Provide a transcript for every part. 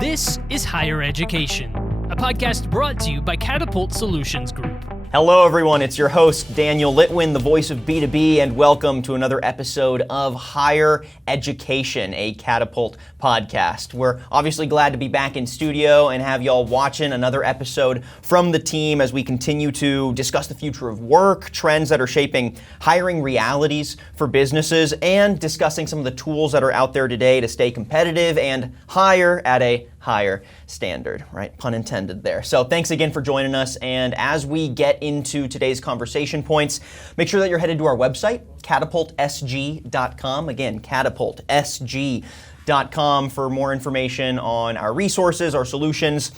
This is Higher Education, a podcast brought to you by Catapult Solutions Group. Hello everyone, it's your host Daniel Litwin, the voice of B2B, and welcome to another episode of Higher Education, a Catapult podcast. We're obviously glad to be back in studio and have y'all watching another episode from the team as we continue to discuss the future of work, trends that are shaping hiring realities for businesses, and discussing some of the tools that are out there today to stay competitive and hire at a higher standard, right? Pun intended there. So thanks again for joining us. And as we get into today's conversation points, make sure that you're headed to our website, catapultsg.com. Again, catapultsg.com for more information on our resources, our solutions,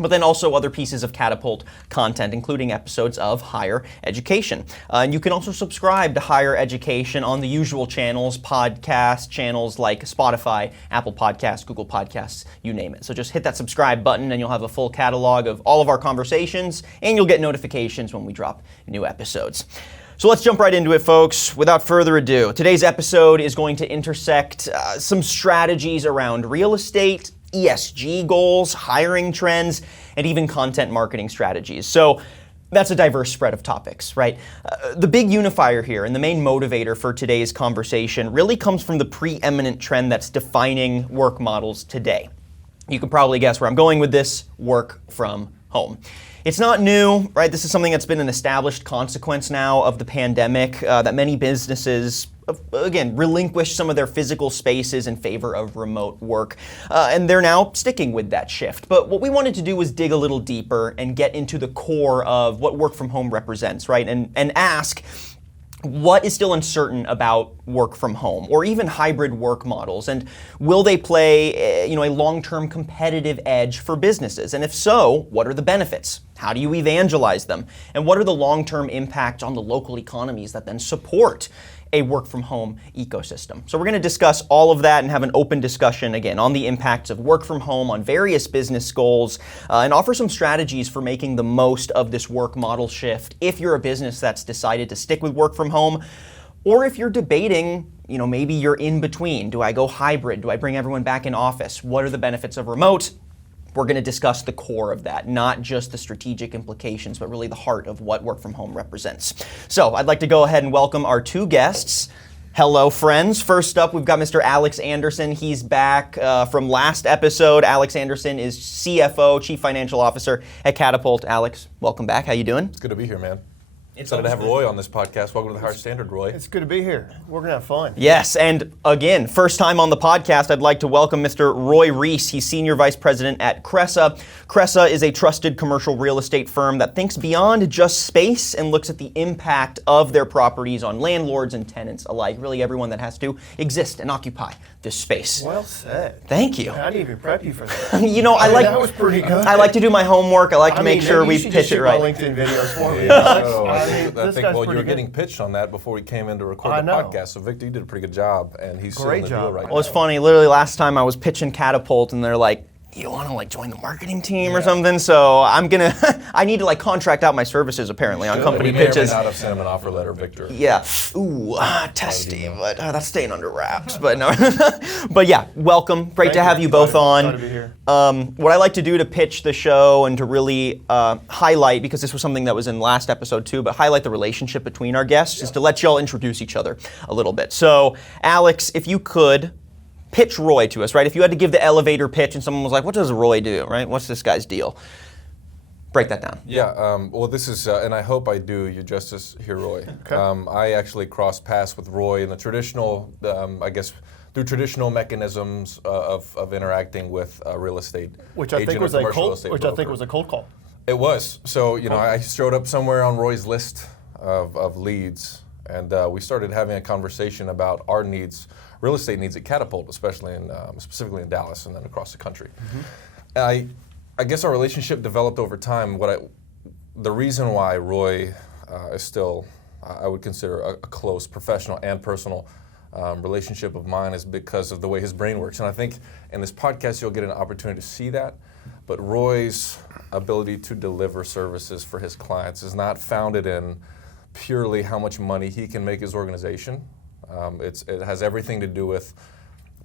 but then also other pieces of Catapult content, including episodes of Higher Education. And you can also subscribe to Higher Education on the usual channels, podcast channels like Spotify, Apple Podcasts, Google Podcasts, you name it. So just hit that subscribe button and you'll have a full catalog of all of our conversations, and you'll get notifications when we drop new episodes. So let's jump right into it, folks. Without further ado, today's episode is going to intersect some strategies around real estate, ESG goals, hiring trends, and even content marketing strategies. So that's a diverse spread of topics, right? The big unifier here and the main motivator for today's conversation really comes from the preeminent trend that's defining work models today. You can probably guess where I'm going with this: work from home. It's not new, right? This is something that's been an established consequence now of the pandemic, that many businesses again, relinquish some of their physical spaces in favor of remote work. And they're now sticking with that shift. But what we wanted to do was dig a little deeper and get into the core of what work from home represents, right? And ask, what is still uncertain about work from home or even hybrid work models? And will they play a long-term competitive edge for businesses? And if so, what are the benefits? How do you evangelize them? And what are the long-term impacts on the local economies that then support a work from home ecosystem? So we're going to discuss all of that and have an open discussion again on the impacts of work from home on various business goals, and offer some strategies for making the most of this work model shift if you're a business that's decided to stick with work from home, or if you're debating, maybe you're in between. Do I go hybrid? Do I bring everyone back in office? What are the benefits of remote? We're going to discuss the core of that, not just the strategic implications, but really the heart of what work from home represents. So I'd like to go ahead and welcome our two guests. Hello, friends. First up, we've got Mr. Alex Anderson. He's back from last episode. Alex Anderson is CFO, Chief Financial Officer at Catapult. Alex, welcome back. How you doing? It's good to be here, man. Excited to have Roy on this podcast. Welcome to the Higher Standard, Roy. It's good to be here. We're going to have fun. Yes, and again, first time on the podcast, I'd like to welcome Mr. Roy Reis. He's Senior Vice President at Cresa. Cresa is a trusted commercial real estate firm that thinks beyond just space and looks at the impact of their properties on landlords and tenants alike, really everyone that has to exist and occupy this space. Well said. Thank you. I didn't even prep you for that. That was pretty good. I like to do my homework. I like to make sure we pitch it right. LinkedIn videos for me. I think you were getting pitched on that before we came in to record the podcast. So Victor, you did a pretty good job, and he's sealing the deal right now. Well, it's funny. Literally last time I was pitching Catapult, and they're like, you want to join the marketing team or something? So I need to contract out my services apparently on company pitches. We may or may not have sent him an offer letter, Victor. Yeah. Ooh, testy, but that's staying under wraps. But no. But yeah, welcome. Great to have you both on. Glad to be here. What I like to do to pitch the show and to really highlight, because this was something that was in last episode too, but highlight the relationship between our guests is to let y'all introduce each other a little bit. So Alex, if you could pitch Roy to us, right? If you had to give the elevator pitch and someone was like, what does Roy do, right? What's this guy's deal? Break that down. Yeah, well this is, and I hope I do you justice here, Roy. Okay. I actually crossed paths with Roy in the traditional, through traditional mechanisms of interacting with real estate. Which I think was a cold call. It was. So, I showed up somewhere on Roy's list of leads, and we started having a conversation about our needs, real estate needs at Catapult, especially specifically in Dallas and then across the country. Mm-hmm. I guess our relationship developed over time. The reason why Roy is still, I would consider a close professional and personal relationship of mine is because of the way his brain works. And I think in this podcast you'll get an opportunity to see that. But Roy's ability to deliver services for his clients is not founded in purely how much money he can make his organization. It has everything to do with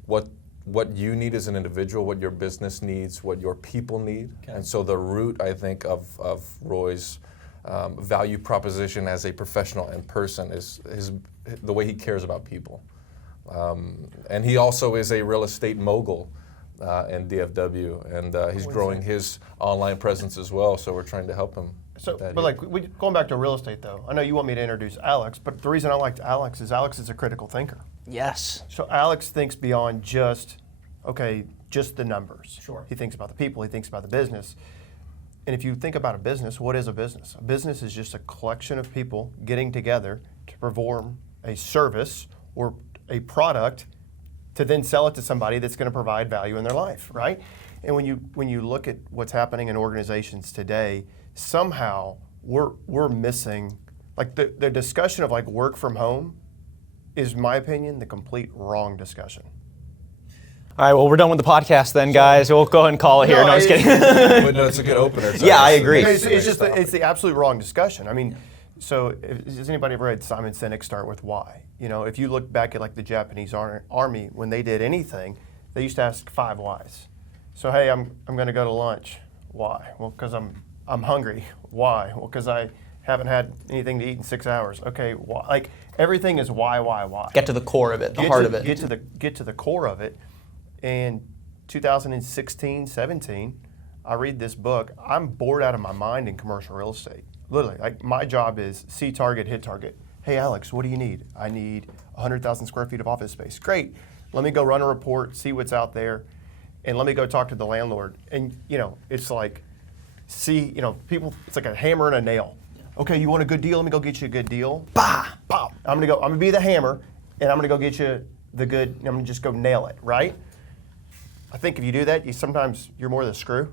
what what you need as an individual, what your business needs, what your people need. Okay. And so the root, I think, of Roy's value proposition as a professional and person is the way he cares about people. And he also is a real estate mogul in DFW, and he's growing his online presence as well, so we're trying to help him. So, but going back to real estate though, I know you want me to introduce Alex, but the reason I liked Alex is a critical thinker. Yes. So Alex thinks beyond just the numbers. Sure. He thinks about the people, he thinks about the business. And if you think about a business, what is a business? A business is just a collection of people getting together to perform a service or a product to then sell it to somebody that's going to provide value in their life, right? And when you look at what's happening in organizations today, somehow we're missing, like the discussion of like work from home is, in my opinion, the complete wrong discussion. All right, well, we're done with the podcast then, guys. We'll go ahead and call it here. No, I'm just kidding. But no, it's a good opener. Yeah, I agree. It's the absolute wrong discussion. I mean, so has anybody ever read Simon Sinek's Start With Why? You know, if you look back at like the Japanese army, when they did anything, they used to ask 5 whys. So, hey, I'm going to go to lunch. Why? Well, because I'm hungry. Why? Well, because I haven't had anything to eat in 6 hours. Okay, why? Like everything is why. Get to the core of it, the heart of it. Get to the core of it. And 2016, 17, I read this book. I'm bored out of my mind in commercial real estate. Literally, like my job is see target, hit target. Hey, Alex, what do you need? I need 100,000 square feet of office space. Great. Let me go run a report, see what's out there, and let me go talk to the landlord. And it's like, people. It's like a hammer and a nail. Okay, you want a good deal? Let me go get you a good deal. Bah, bah. I'm gonna be the hammer, and I'm gonna go get you the good. I'm gonna just go nail it, right? I think if you do that, sometimes you're more the screw.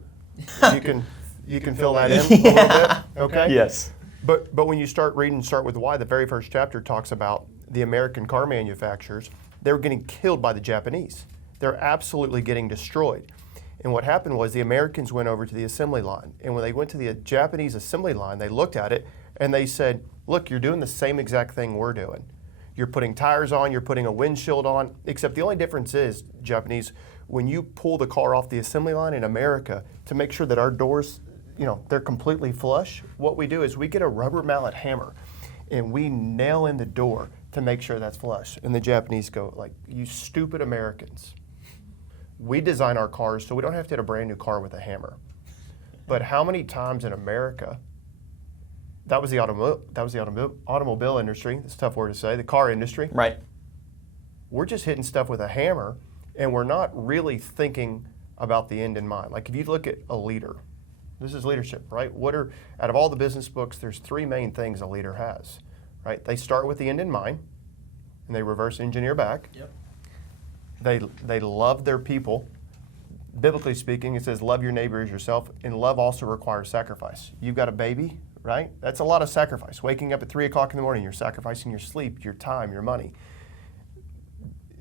You can fill that in a little bit, okay? Yes. But when you start reading Start With Why, the very first chapter talks about the American car manufacturers. They were getting killed by the Japanese. They're absolutely getting destroyed. And what happened was the Americans went over to the assembly line. And when they went to the Japanese assembly line, they looked at it and they said, look, you're doing the same exact thing we're doing. You're putting tires on, you're putting a windshield on, except the only difference is, Japanese, when you pull the car off the assembly line in America to make sure that our doors, they're completely flush, what we do is we get a rubber mallet hammer and we nail in the door to make sure that's flush. And the Japanese go like, you stupid Americans. We design our cars so we don't have to hit a brand new car with a hammer. But how many times in America, that was the automobile industry, it's a tough word to say, the car industry. Right. We're just hitting stuff with a hammer and we're not really thinking about the end in mind. Like if you look at a leader, this is leadership, right? Out of all the business books, there's 3 main things a leader has, right? They start with the end in mind and they reverse engineer back. Yep. They love their people. Biblically speaking, it says love your neighbor as yourself, and love also requires sacrifice. You've got a baby, right? That's a lot of sacrifice. Waking up at 3 o'clock in the morning, you're sacrificing your sleep, your time, your money.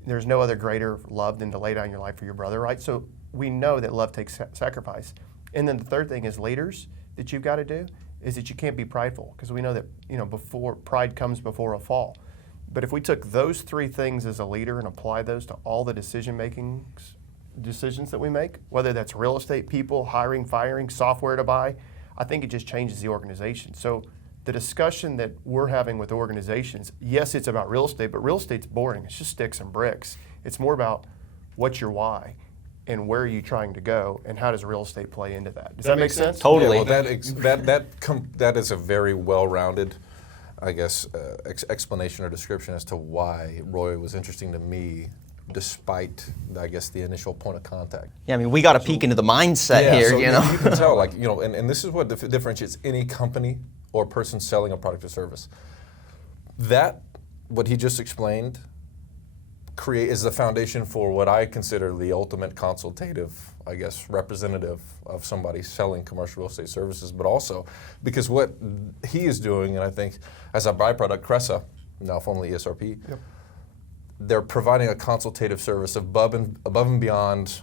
There's no other greater love than to lay down your life for your brother, right? So we know that love takes sacrifice. And then the third thing is leaders that you've got to do is that you can't be prideful, because we know that before pride comes before a fall. But if we took those 3 things as a leader and apply those to all the decisions that we make, whether that's real estate, people, hiring, firing, software to buy, I think it just changes the organization. So the discussion that we're having with organizations, yes, it's about real estate, but real estate's boring. It's just sticks and bricks. It's more about what's your why and where are you trying to go and how does real estate play into that. Does that make sense? Totally. Yeah, well, that is a very well-rounded, I guess, explanation or description as to why Roy was interesting to me, despite, I guess, the initial point of contact. Yeah, I mean, we got a peek into the mindset here, so you know. You can tell, and this is what differentiates any company or person selling a product or service. That, what he just explained, is the foundation for what I consider the ultimate consultative, I guess, representative of somebody selling commercial real estate services, but also because what he is doing, and I think as a byproduct, Cresa, now formerly ESRP, yep. They're providing a consultative service above and beyond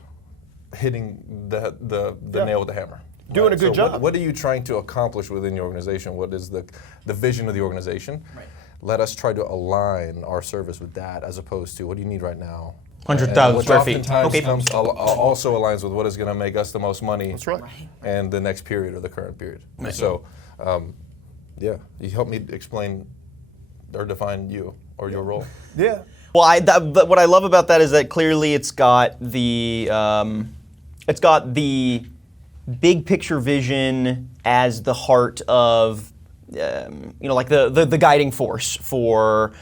hitting the nail with the hammer. Doing a good job. What are you trying to accomplish within your organization? What is the vision of the organization? Right. Let us try to align our service with that, as opposed to what do you need right now? 100,000 which square feet. oftentimes Okay. also aligns with what is going to make us the most money. That's right. And the next period or the current period. So, yeah, you help me explain or define you or your role. Yeah. Well, what I love about that is that clearly it's got the big picture vision as the heart of, like the guiding force for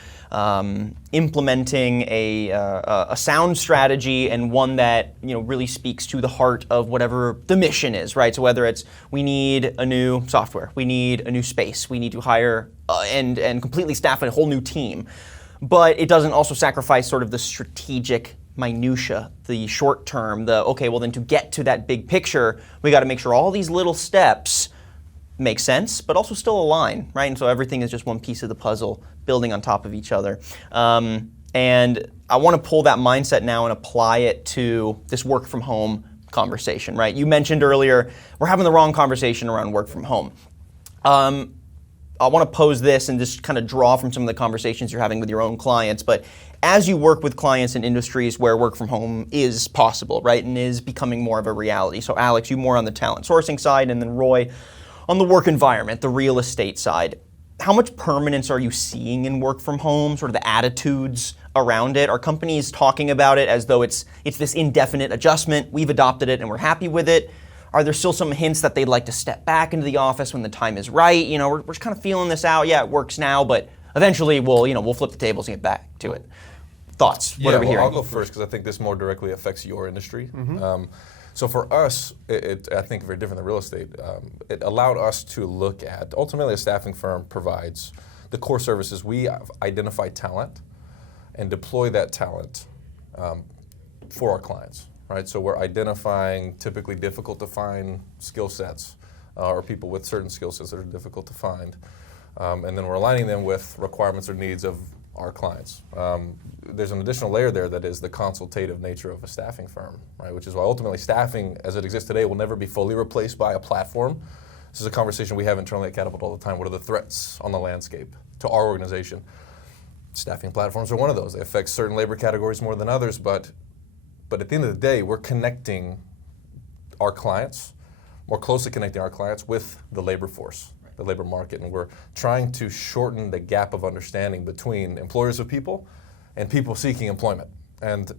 implementing a sound strategy, and one that really speaks to the heart of whatever the mission is, right? So whether it's we need a new software, we need a new space, we need to hire and completely staff a whole new team, but it doesn't also sacrifice sort of the strategic minutia, the short term, then to get to that big picture, we got to make sure all these little steps make sense, but also still align, right? And so everything is just one piece of the puzzle building on top of each other. And I want to pull that mindset now and apply it to this work from home conversation, right? You mentioned earlier, we're having the wrong conversation around work from home. I want to pose this and just kind of draw from some of the conversations you're having with your own clients, but as you work with clients in industries where work from home is possible, right, and is becoming more of a reality. So Alex, you more on the talent sourcing side, and then Roy on the work environment, the real estate side. How much permanence are you seeing in work from home, sort of the attitudes around it? Are companies talking about it as though it's this indefinite adjustment, we've adopted it and we're happy with it? Are there still some hints that they'd like to step back into the office when the time is right? We're just kind of feeling this out. Yeah, it works now, but eventually we'll flip the tables and get back to it. Thoughts? What are we hearing? I'll go first because I think this more directly affects your industry. So for us, I think very different than real estate. It allowed us to look at, ultimately a staffing firm provides the core services. We identify talent and deploy that talent for our clients, right? So we're identifying typically difficult to find skill sets or people with certain skill sets that are difficult to find. And then we're aligning them with requirements or needs of our clients. There's an additional layer there that is the consultative nature of a staffing firm, right? Which is why ultimately staffing as it exists today will never be fully replaced by a platform. This is a conversation we have internally at Catapult all the time. What are the threats on the landscape to our organization? Staffing platforms are one of those. They affect certain labor categories more than others, but at the end of the day, we're connecting our clients, more closely connecting our clients with the labor force, the labor market, and we're trying to shorten the gap of understanding between employers of people and people seeking employment. And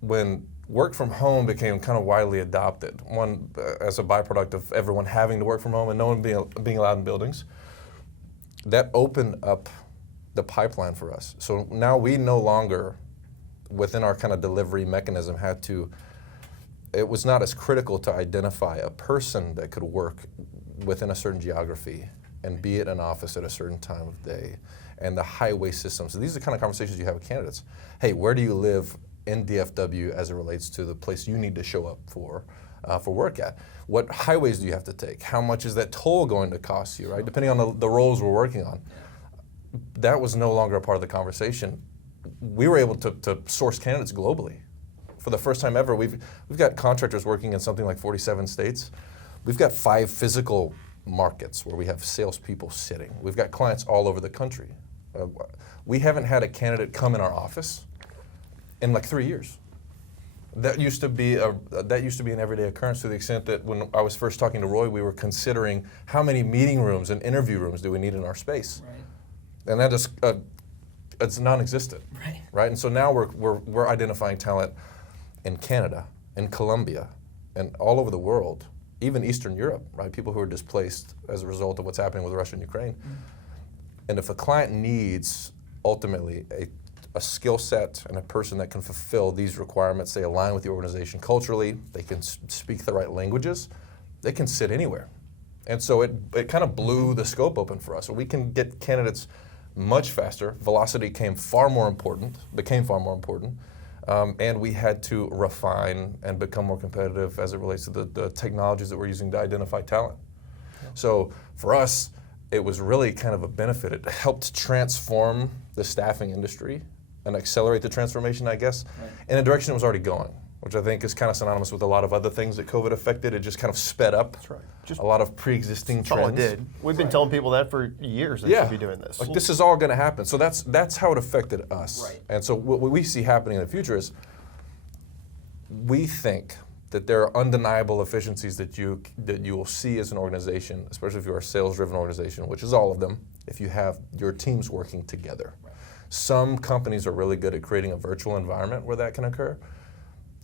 when work from home became kind of widely adopted, one as a byproduct of everyone having to work from home and no one being allowed in buildings, that opened up the pipeline for us. So now we no longer, within our kind of delivery mechanism, it was not as critical to identify a person that could work within a certain geography and be at an office at a certain time of day, and the highway system. So these are the kind of conversations you have with candidates. Hey, where do you live in DFW as it relates to the place you need to show up for work at? What highways do you have to take? How much is that toll going to cost you, right? Depending on the roles we're working on. That was no longer a part of the conversation. We were able to source candidates globally. For the first time ever, we've got contractors working in something like 47 states. We've got 5 physical markets where we have salespeople sitting. We've got clients all over the country. We haven't had a candidate come in our office in like 3 years. That used to be an everyday occurrence, to the extent that when I was first talking to Roy, we were considering how many meeting rooms and interview rooms do we need in our space, and that is it's non-existent, right? And so now we're identifying talent in Canada, in Colombia, and all over the world, even Eastern Europe, right? People who are displaced as a result of what's happening with Russia and Ukraine. And if a client needs ultimately a skill set and a person that can fulfill these requirements, they align with the organization culturally, they can speak the right languages, they can sit anywhere. And so it kind of blew the scope open for us. So we can get candidates much faster. Velocity became far more important, and we had to refine and become more competitive as it relates to the technologies that we're using to identify talent. So for us, it was really kind of a benefit. It helped transform the staffing industry and accelerate the transformation, I guess, in a direction it was already going. which I think is kind of synonymous with a lot of other things that COVID affected. It just kind of sped up. That's right. Just a lot of pre-existing that's trends. all it did. We've been telling people that for years. They should be doing this. Like this is all going to happen. So that's how it affected us. Right. And so what we see happening in the future is we think that there are undeniable efficiencies that you will see as an organization, especially if you're a sales-driven organization, which is all of them, if you have your teams working together. Right. Some companies are really good at creating a virtual environment where that can occur.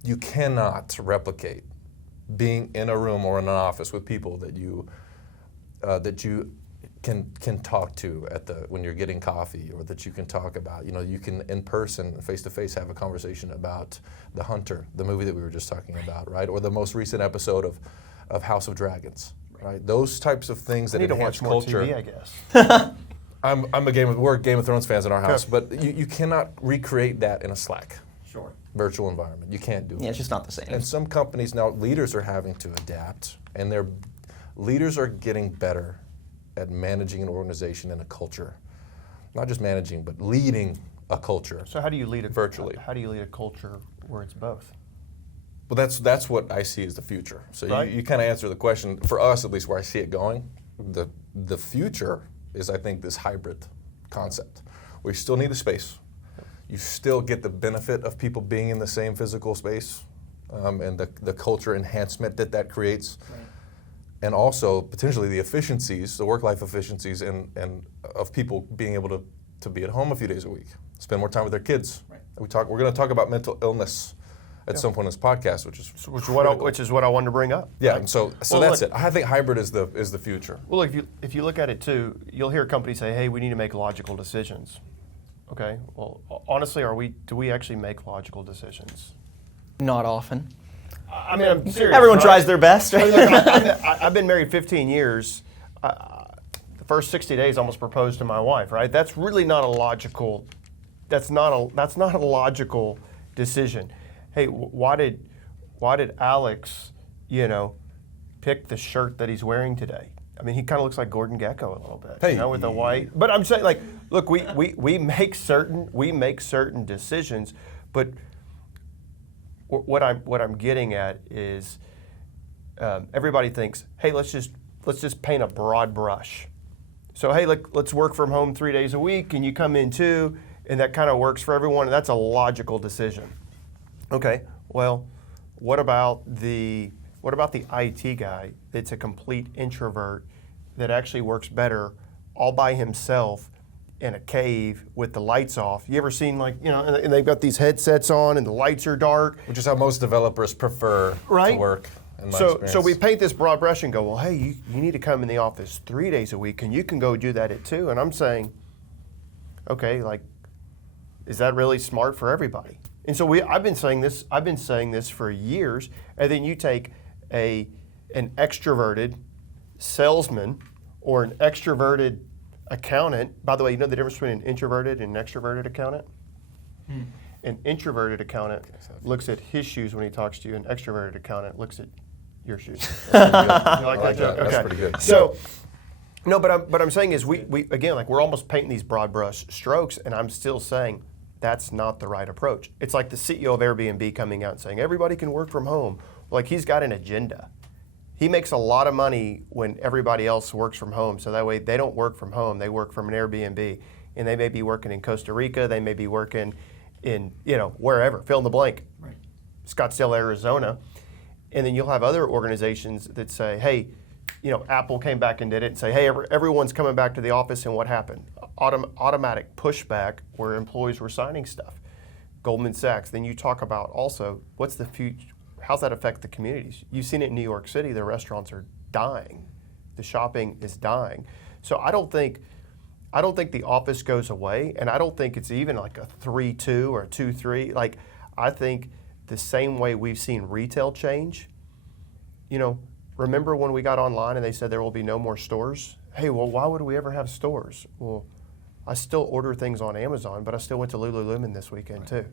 You cannot replicate being in a room or in an office with people that you can talk to when you're getting coffee, or that you can talk about. You can in person, face to face, have a conversation about The Hunter, the movie that we were just talking about, right? Or the most recent episode of House of Dragons, right? Those types of things that enhance culture. I need to watch more TV, I guess. We're Game of Thrones fans in our house, but you cannot recreate that in a Slack. Sure. Virtual environment. You can't do it. Yeah, it's just not the same. And some companies now, leaders are having to adapt, and their leaders are getting better at managing an organization and a culture. Not just managing, but leading a culture. So how do you lead it virtually? How do you lead a culture where it's both? Well, that's what I see as the future. So right. you kind of answer the question, for us at least, where I see it going. The future is, I think, this hybrid concept. We still need the space. You still get the benefit of people being in the same physical space, and the culture enhancement that creates. Right. And also potentially the efficiencies, the work-life efficiencies, and of people being able to be at home a few days a week, spend more time with their kids. Right. We're going to talk about mental illness at some point in this podcast, which is what I wanted to bring up. Yeah, right? and so that's it. I think hybrid is the future. Well, if you look at it too, you'll hear companies say, "Hey, we need to make logical decisions." Okay. Well, honestly, do we actually make logical decisions? Not often. I mean, I'm serious. Everyone right? tries their best. Right? I've been married 15 years. The first 60 days, I almost proposed to my wife. Right? That's really not a logical. That's not a logical decision. Hey, why did Alex, pick the shirt that he's wearing today? I mean, he kind of looks like Gordon Gekko a little bit, with the white. But I'm saying, like, look, we make certain decisions, but what I'm getting at is everybody thinks, hey, let's just paint a broad brush. So hey, let's work from home 3 days a week, and you come in too, and that kind of works for everyone. And that's a logical decision. Okay, well, what about the IT guy that's a complete introvert that actually works better all by himself in a cave with the lights off? You ever seen and they've got these headsets on and the lights are dark? Which is how most developers prefer to work. So we paint this broad brush and go, well, hey, you need to come in the office 3 days a week, and you can go do that at 2. And I'm saying, okay, like, is that really smart for everybody? And so I've been saying this for years. And then you take an extroverted salesman or an extroverted accountant. By the way, you know the difference between an introverted and an extroverted accountant? An introverted accountant looks at his shoes when he talks to you. An extroverted accountant looks at your shoes. You like that joke? Okay. That's pretty good. So, no, but I'm saying is we again, like, we're almost painting these broad brush strokes, and I'm still saying that's not the right approach. It's like the CEO of Airbnb coming out and saying everybody can work from home. Like, he's got an agenda. He makes a lot of money when everybody else works from home, so that way they don't work from home, they work from an Airbnb. And they may be working in Costa Rica, they may be working in, wherever, fill in the blank. Right. Scottsdale, Arizona. And then you'll have other organizations that say, hey, Apple came back and did it and say, hey, everyone's coming back to the office, and what happened? Automatic pushback where employees were signing stuff. Goldman Sachs. Then you talk about also, what's the future? How's that affect the communities? You've seen it in New York City. The restaurants are dying. The shopping is dying. So I don't think the office goes away, and I don't think it's even like a 3-2 or a 2-3. Like, I think the same way we've seen retail change. Remember when we got online and they said there will be no more stores? Hey, well, why would we ever have stores? Well, I still order things on Amazon, but I still went to Lululemon this weekend too.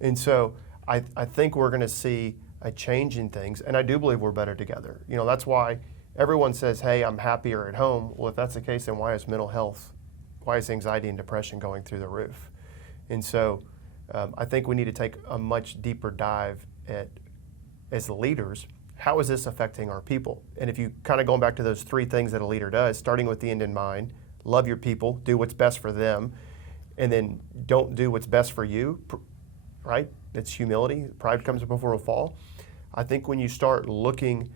And so I think we're going to see a change in things, and I do believe we're better together. That's why everyone says, hey, I'm happier at home. Well, if that's the case, then why is mental health, why is anxiety and depression going through the roof? And so I think we need to take a much deeper dive at, as leaders, how is this affecting our people? And if you kind of going back to those 3 things that a leader does, starting with the end in mind, love your people, do what's best for them, and then don't do what's best for you, right? It's humility. Pride comes before a fall. I think when you start looking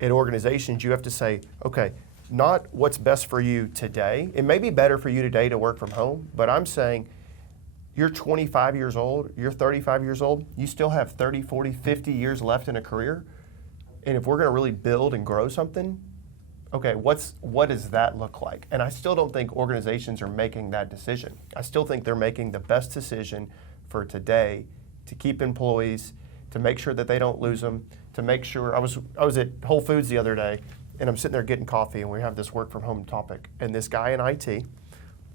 at organizations, you have to say, okay, not what's best for you today. It may be better for you today to work from home, but I'm saying you're 25 years old, you're 35 years old, you still have 30, 40, 50 years left in a career. And if we're going to really build and grow something, okay, what does that look like? And I still don't think organizations are making that decision. I still think they're making the best decision for today to keep employees, to make sure that they don't lose them, to make sure. I was at Whole Foods the other day, and I'm sitting there getting coffee, and we have this work from home topic. And this guy in IT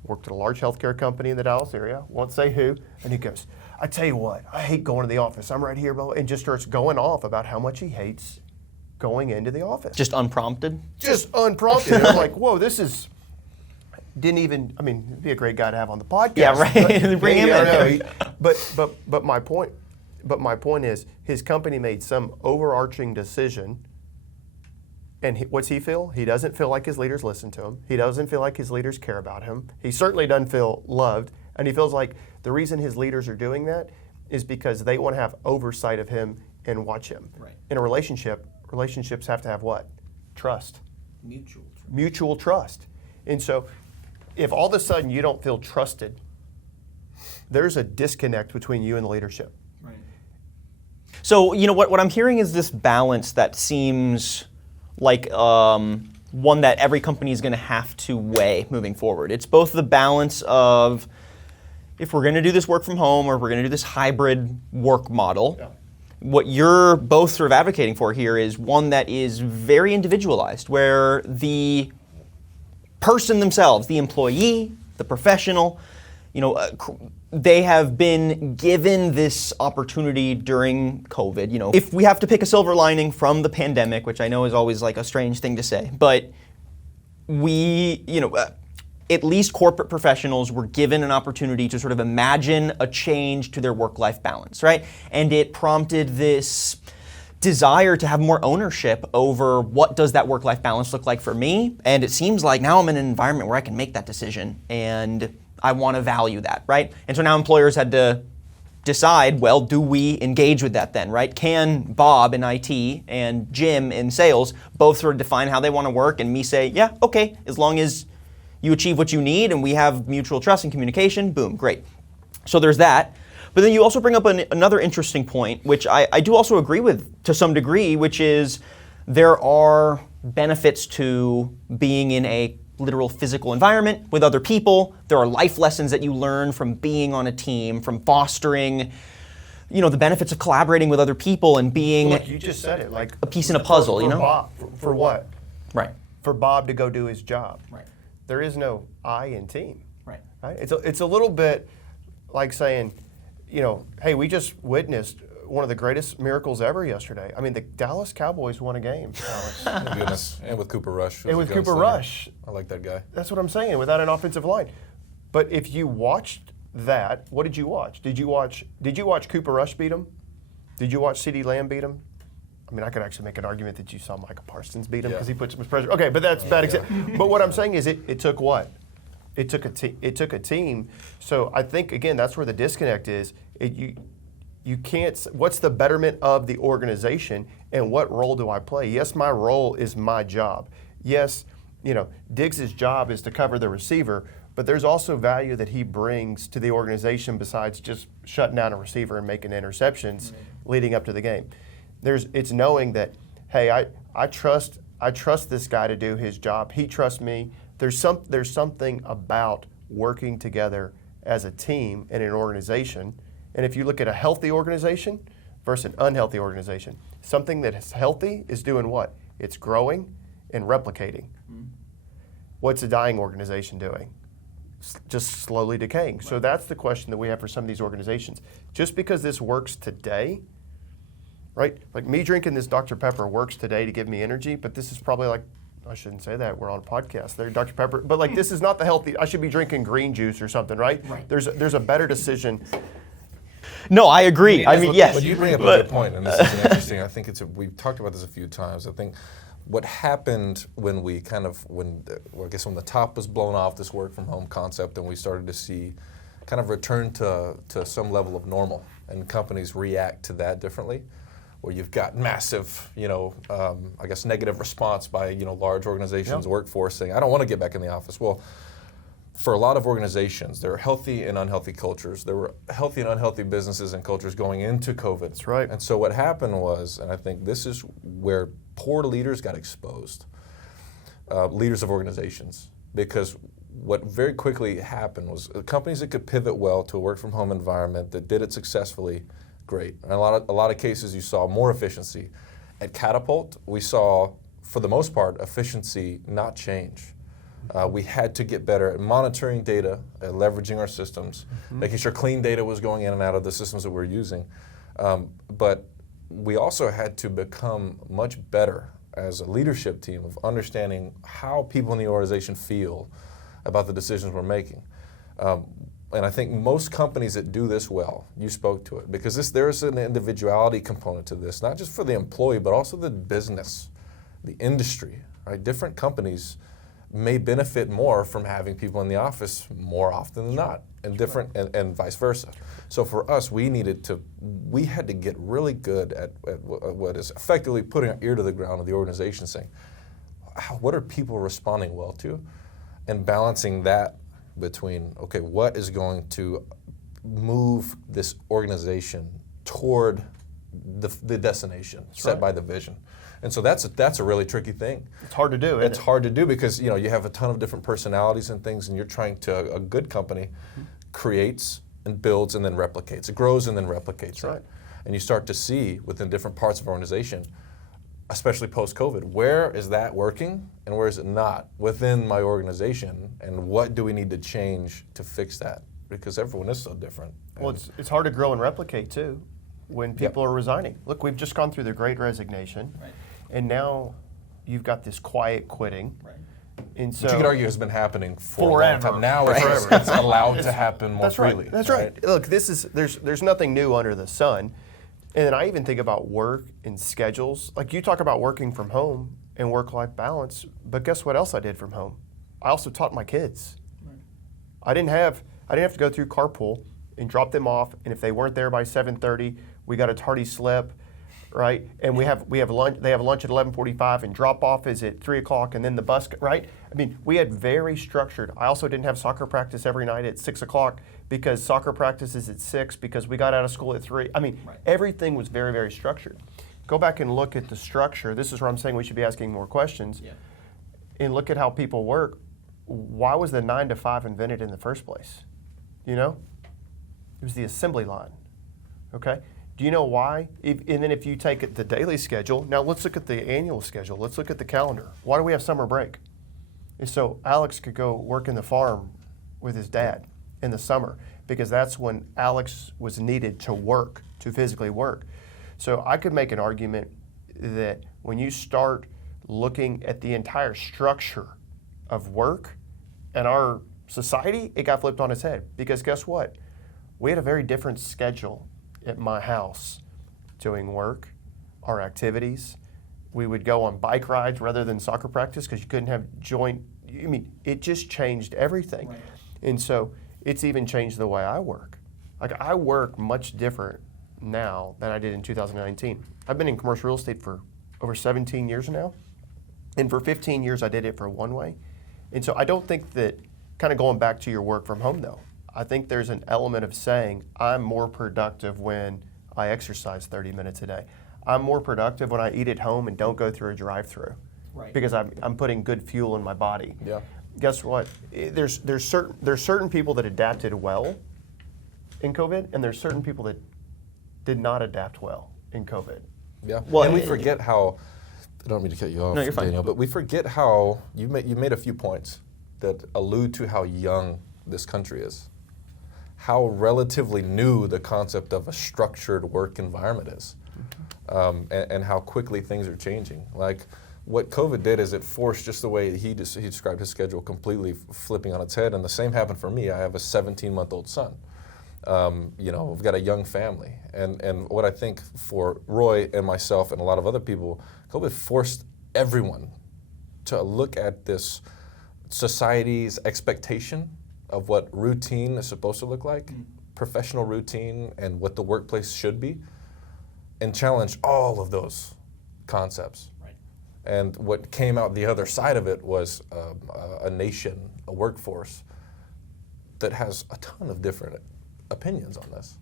worked at a large healthcare company in the Dallas area, won't say who, and he goes, I tell you what, I hate going to the office. I'm right here, and just starts going off about how much he hates going into the office. Just unprompted? Just unprompted. And I'm like, whoa, this is, it'd be a great guy to have on the podcast. Yeah, right. Bring him in. But my point is, his company made some overarching decision, and what's he feel? He doesn't feel like his leaders listen to him. He doesn't feel like his leaders care about him. He certainly doesn't feel loved, and he feels like the reason his leaders are doing that is because they want to have oversight of him and watch him. Right. In a relationship, relationships have to have what? Trust. Mutual trust. And so if all of a sudden you don't feel trusted, there's a disconnect between you and the leadership. Right. So, what I'm hearing is this balance that seems like one that every company is going to have to weigh moving forward. It's both the balance of if we're going to do this work from home or if we're going to do this hybrid work model, what you're both sort of advocating for here is one that is very individualized, where the person themselves, the employee, the professional, they have been given this opportunity during COVID. If we have to pick a silver lining from the pandemic, which I know is always like a strange thing to say, but we, at least corporate professionals were given an opportunity to sort of imagine a change to their work-life balance, right? And it prompted this desire to have more ownership over what does that work-life balance look like for me. And it seems like now I'm in an environment where I can make that decision and I want to value that, right? And so now employers had to decide, well, do we engage with that then, right? Can Bob in IT and Jim in sales both sort of define how they want to work and me say, yeah, okay, as long as you achieve what you need and we have mutual trust and communication, boom, great. So there's that. But then you also bring up another interesting point, which I do also agree with to some degree, which is there are benefits to being in a literal physical environment with other people. There are life lessons that you learn from being on a team, from fostering, the benefits of collaborating with other people and being like you just said it, like a piece in a puzzle, Bob, for what? Right. For Bob to go do his job. Right. There is no I in team. Right. It's a little bit like saying, hey, we just witnessed one of the greatest miracles ever yesterday. I mean, the Dallas Cowboys won a game, Alex. Oh, goodness. And with Cooper Rush. And with Cooper Rush. I like that guy. That's what I'm saying, without an offensive line. But if you watched that, what did you watch? Did you watch Cooper Rush beat him? Did you watch CeeDee Lamb beat him? I mean, I could actually make an argument that you saw Micah Parsons beat him because he put so much pressure. Okay, but that's bad example. But what I'm saying is it took what? It took a team. So I think, again, that's where the disconnect is. You can't, what's the betterment of the organization and what role do I play? Yes, my role is my job. Yes, Diggs' job is to cover the receiver, but there's also value that he brings to the organization besides just shutting down a receiver and making interceptions leading up to the game. It's knowing that, hey, I trust this guy to do his job. He trusts me. There's something about working together as a team in an organization. And if you look at a healthy organization versus an unhealthy organization, something that is healthy is doing what? It's growing and replicating. What's a dying organization doing? Just slowly decaying. Right. So that's the question that we have for some of these organizations. Just because this works today, right? Like me drinking this Dr. Pepper works today to give me energy, but this is probably like, I shouldn't say that, we're on a podcast there, Dr. Pepper, but like this is not the healthy, I should be drinking green juice or something, right? There's a better decision. No, I agree. I mean, yes. But you bring up a good point, and this is interesting. I think we've talked about this a few times. I think what happened when we when the top was blown off this work from home concept, and we started to see kind of return to some level of normal, and companies react to that differently, where you've got massive, I guess negative response by large organizations, workforce saying, I don't want to get back in the office. Well, for a lot of organizations, there are healthy and unhealthy cultures. There were healthy and unhealthy businesses and cultures going into COVID. That's right. And so what happened was, and I think this is where poor leaders got exposed, leaders of organizations, because what very quickly happened was companies that could pivot well to a work from home environment that did it successfully, great. And a lot of cases you saw more efficiency. At Catapult, we saw, for the most part, efficiency not change. We had to get better at monitoring data, at leveraging our systems, making sure clean data was going in and out of the systems that we're using. But we also had to become much better as a leadership team of understanding how people in the organization feel about the decisions we're making. And I think most companies that do this well, you spoke to it, because there's an individuality component to this, not just for the employee, but also the business, the industry, right? Different companies may benefit more from having people in the office more often than not, and and vice versa. So for us, we had to get really good at what is effectively putting our ear to the ground of the organization, saying, what are people responding well to, and balancing that between, okay, what is going to move this organization toward the destination set by the vision. And so that's a really tricky thing. It's hard to do. It's hard to do because you have a ton of different personalities and things, and you're trying to. A good company creates and builds and then replicates. It grows and then replicates. Right. And you start to see within different parts of our organization, especially post-COVID, where is that working and where is it not within my organization, and what do we need to change to fix that? Because everyone is so different. Well, it's hard to grow and replicate too when people are resigning. Look, we've just gone through the Great Resignation. Right. And now you've got this quiet quitting. Right. And so Which you could argue has been happening for a long Forever. time. Now it's allowed to happen more That's freely. right. That's right. Look, there's nothing new under the sun. And then I even think about work and schedules. Like you talk about working from home and work-life balance, but guess what else I did from home? I also taught my kids. Right. I didn't have to go through carpool and drop them off, and if they weren't there by 7:30, we got a tardy slip, right? And we have lunch. They have lunch at 11:45, and drop off is at 3 o'clock, and then the bus. Right? I mean, we had very structured. I also didn't have soccer practice every night at 6 o'clock because soccer practice is at 6 because we got out of school at 3. I mean, everything was very, very structured. Go back and look at the structure. This is where I'm saying we should be asking more questions. Yeah. And look at how people work. Why was the 9 to 5 invented in the first place? It was the assembly line. Okay. Do you know why? And then if you take the daily schedule, now let's look at the annual schedule. Let's look at the calendar. Why do we have summer break? And so Alex could go work in the farm with his dad in the summer because that's when Alex was needed to work, to physically work. So I could make an argument that when you start looking at the entire structure of work and our society, it got flipped on its head. Because guess what? We had a very different schedule at my house doing work, our activities. We would go on bike rides rather than soccer practice because you couldn't have it just changed everything. Right. And so it's even changed the way I work. Like I work much different now than I did in 2019. I've been in commercial real estate for over 17 years now. And for 15 years I did it for one way. And so I don't think that, kind of going back to your work from home though, I think there's an element of saying I'm more productive when I exercise 30 minutes a day. I'm more productive when I eat at home and don't go through a drive-through, Right. because I'm putting good fuel in my body. Yeah. Guess what? There's certain people that adapted well in COVID, and there's certain people that did not adapt well in COVID. Yeah. Well, and we forget how. I don't mean to cut you off, No, you're fine. Daniel, but we forget how you made a few points that allude to how young this country is, how relatively new the concept of a structured work environment is, and how quickly things are changing. Like what COVID did is it forced just the way he described his schedule completely flipping on its head, and the same happened for me. I have a 17-month-old son. We've got a young family. And what I think for Roy and myself and a lot of other people, COVID forced everyone to look at this society's expectation of what routine is supposed to look like, professional routine, and what the workplace should be, and challenge all of those concepts. Right. And what came out the other side of it was a nation, a workforce that has a ton of different opinions on this.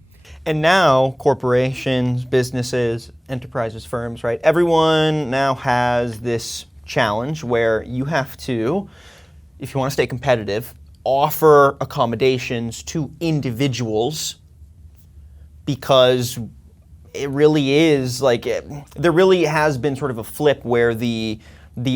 And now corporations, businesses, enterprises, firms, right? Everyone now has this challenge where you have to, if you want to stay competitive, offer accommodations to individuals, because it really is there really has been sort of a flip where the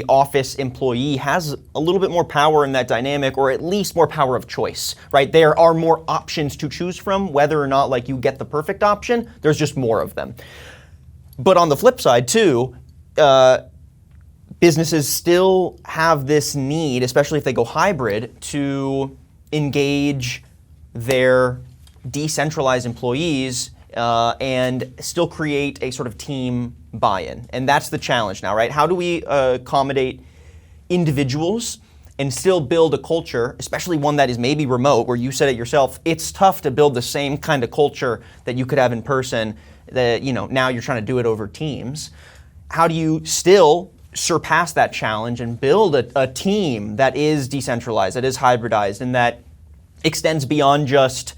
office employee has a little bit more power in that dynamic, or at least more power of choice, right? There are more options to choose from, whether or not you get the perfect option, there's just more of them. But on the flip side too, businesses still have this need, especially if they go hybrid, to engage their decentralized employees and still create a sort of team buy-in. And that's the challenge now, right? How do we accommodate individuals and still build a culture, especially one that is maybe remote, where you said it yourself, it's tough to build the same kind of culture that you could have in person, that now you're trying to do it over Teams. How do you still surpass that challenge and build a team that is decentralized, that is hybridized, and that extends beyond just,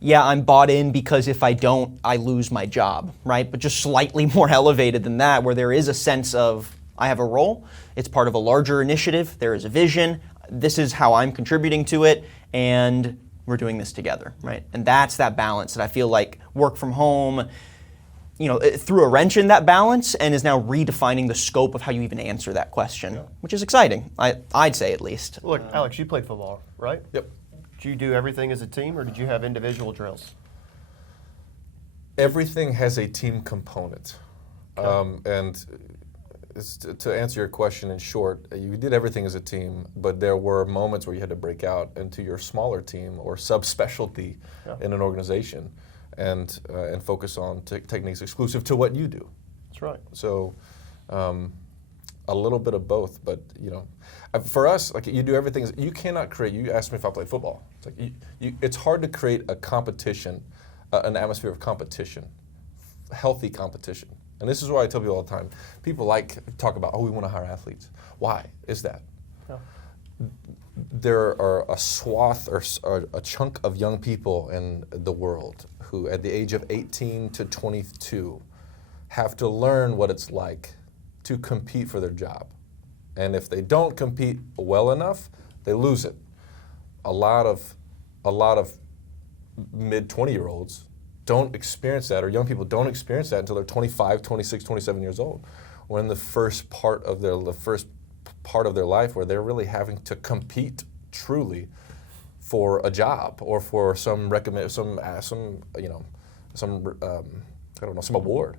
I'm bought in because if I don't, I lose my job, right? But just slightly more elevated than that, where there is a sense of, I have a role, it's part of a larger initiative, there is a vision, this is how I'm contributing to it, and we're doing this together, right? And that's that balance that I feel like work from home, threw a wrench in that balance and is now redefining the scope of how you even answer that question, which is exciting, I'd say at least. Look, Alex, you played football, right? Yep. Did you do everything as a team, or did you have individual drills? Everything has a team component. And to answer your question in short, you did everything as a team, but there were moments where you had to break out into your smaller team or subspecialty in an organization and focus on techniques exclusive to what you do. That's right. So a little bit of both, but for us, you do everything. You cannot create. You asked me if I played football. It's it's hard to create a competition, an atmosphere of competition, healthy competition. And this is why I tell people all the time. People talk about, we want to hire athletes. Why is that? Yeah. There are a swath or a chunk of young people in the world who, at the age of 18 to 22, have to learn what it's like to compete for their job. And if they don't compete well enough, they lose it. A lot of mid-20-year-olds don't experience that, or young people don't experience that until they're 25, 26, 27 years old. Or in the first part of their life where they're really having to compete truly for a job or for some award.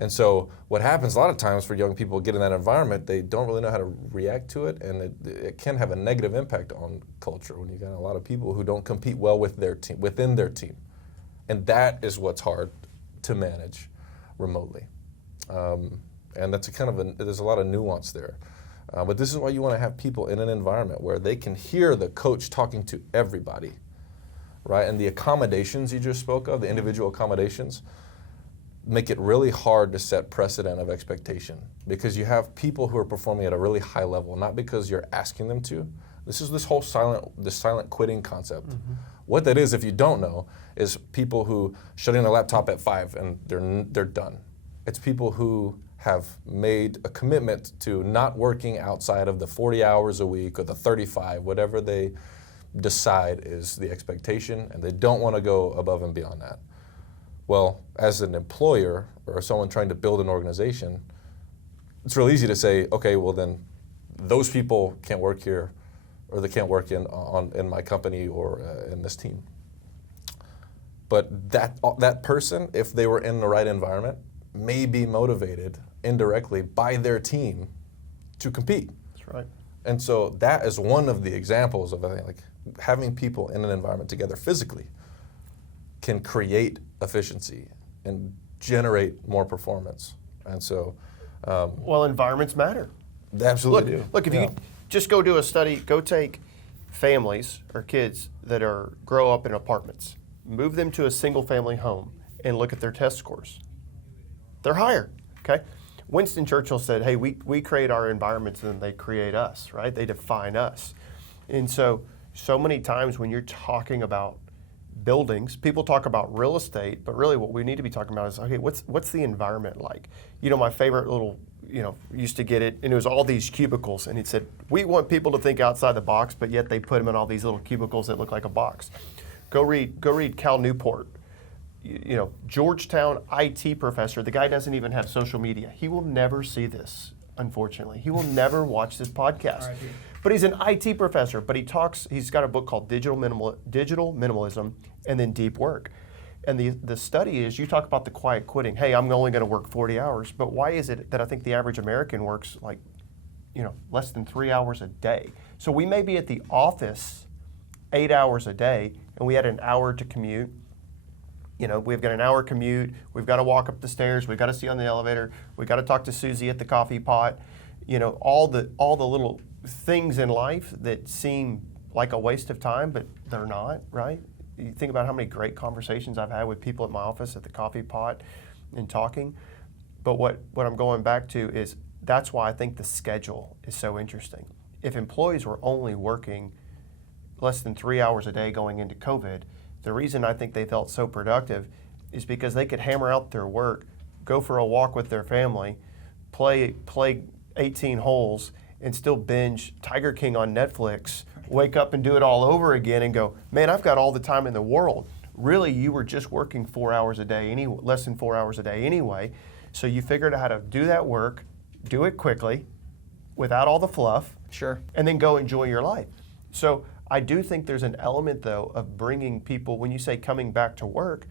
And so what happens a lot of times for young people get in that environment, they don't really know how to react to it, and it can have a negative impact on culture when you got a lot of people who don't compete well with their team, within their team. And that is what's hard to manage remotely. And that's there's a lot of nuance there. But this is why you want to have people in an environment where they can hear the coach talking to everybody, right? And the accommodations you just spoke of, the individual accommodations, make it really hard to set precedent of expectation, because you have people who are performing at a really high level, not because you're asking them to. This is this whole silent quitting concept. Mm-hmm. What that is, if you don't know, is people who shutting their laptop at 5 and they're done. It's people who have made a commitment to not working outside of the 40 hours a week or the 35, whatever they decide is the expectation, and they don't want to go above and beyond that. Well, as an employer or someone trying to build an organization, it's real easy to say, okay, well then those people can't work here, or they can't work in my company or in this team. But that person, if they were in the right environment, may be motivated indirectly by their team to compete. That's right. And so that is one of the examples of having people in an environment together physically can create efficiency and generate more performance. And so, Well, environments matter. they absolutely do. Look, if Yeah. you just go do a study, go take families or kids that grow up in apartments, move them to a single family home, and look at their test scores. They're higher, okay? Winston Churchill said, hey, we create our environments and they create us, right? They define us. And so many times when you're talking about buildings, people talk about real estate, but really what we need to be talking about is, okay, what's the environment like? You know, my favorite little, used to get it, and it was all these cubicles, and it said, we want people to think outside the box, but yet they put them in all these little cubicles that look like a box. Go read Cal Newport. Georgetown IT professor. The guy doesn't even have social media. He will never see this, unfortunately. He will never watch this podcast. But he's an IT professor, but he's got a book called Digital Minimalism and then Deep Work. And the study is, you talk about the quiet quitting. Hey, I'm only going to work 40 hours. But why is it that I think the average American works less than 3 hours a day? So we may be at the office 8 hours a day, and we had an hour to commute. We've got an hour commute. We've got to walk up the stairs. We've got to see on the elevator. We've got to talk to Susie at the coffee pot. All the little things in life that seem like a waste of time, but they're not, right? You think about how many great conversations I've had with people at my office at the coffee pot and talking. But what I'm going back to is that's why I think the schedule is so interesting. If employees were only working less than 3 hours a day going into COVID, the reason I think they felt so productive is because they could hammer out their work, go for a walk with their family, play 18 holes, and still binge Tiger King on Netflix, wake up and do it all over again and go, man, I've got all the time in the world. Really, you were just working 4 hours a day, less than 4 hours a day anyway. So you figured out how to do that work, do it quickly, without all the fluff, Sure. and then go enjoy your life. So I do think there's an element, though, of bringing people, when you say coming back to work,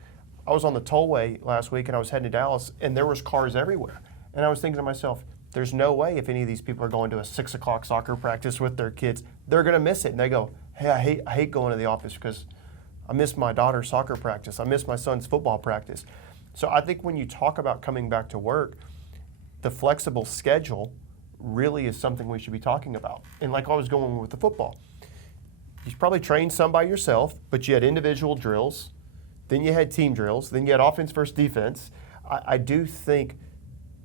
I was on the tollway last week and I was heading to Dallas and there was cars everywhere. And I was thinking to myself, there's no way if any of these people are going to a 6 o'clock soccer practice with their kids, they're going to miss it. And they go, hey, I hate going to the office because I miss my daughter's soccer practice. I miss my son's football practice. So I think when you talk about coming back to work, the flexible schedule really is something we should be talking about. And like I was going with the football, you probably trained some by yourself, but you had individual drills, then you had team drills, then you had offense versus defense. I do think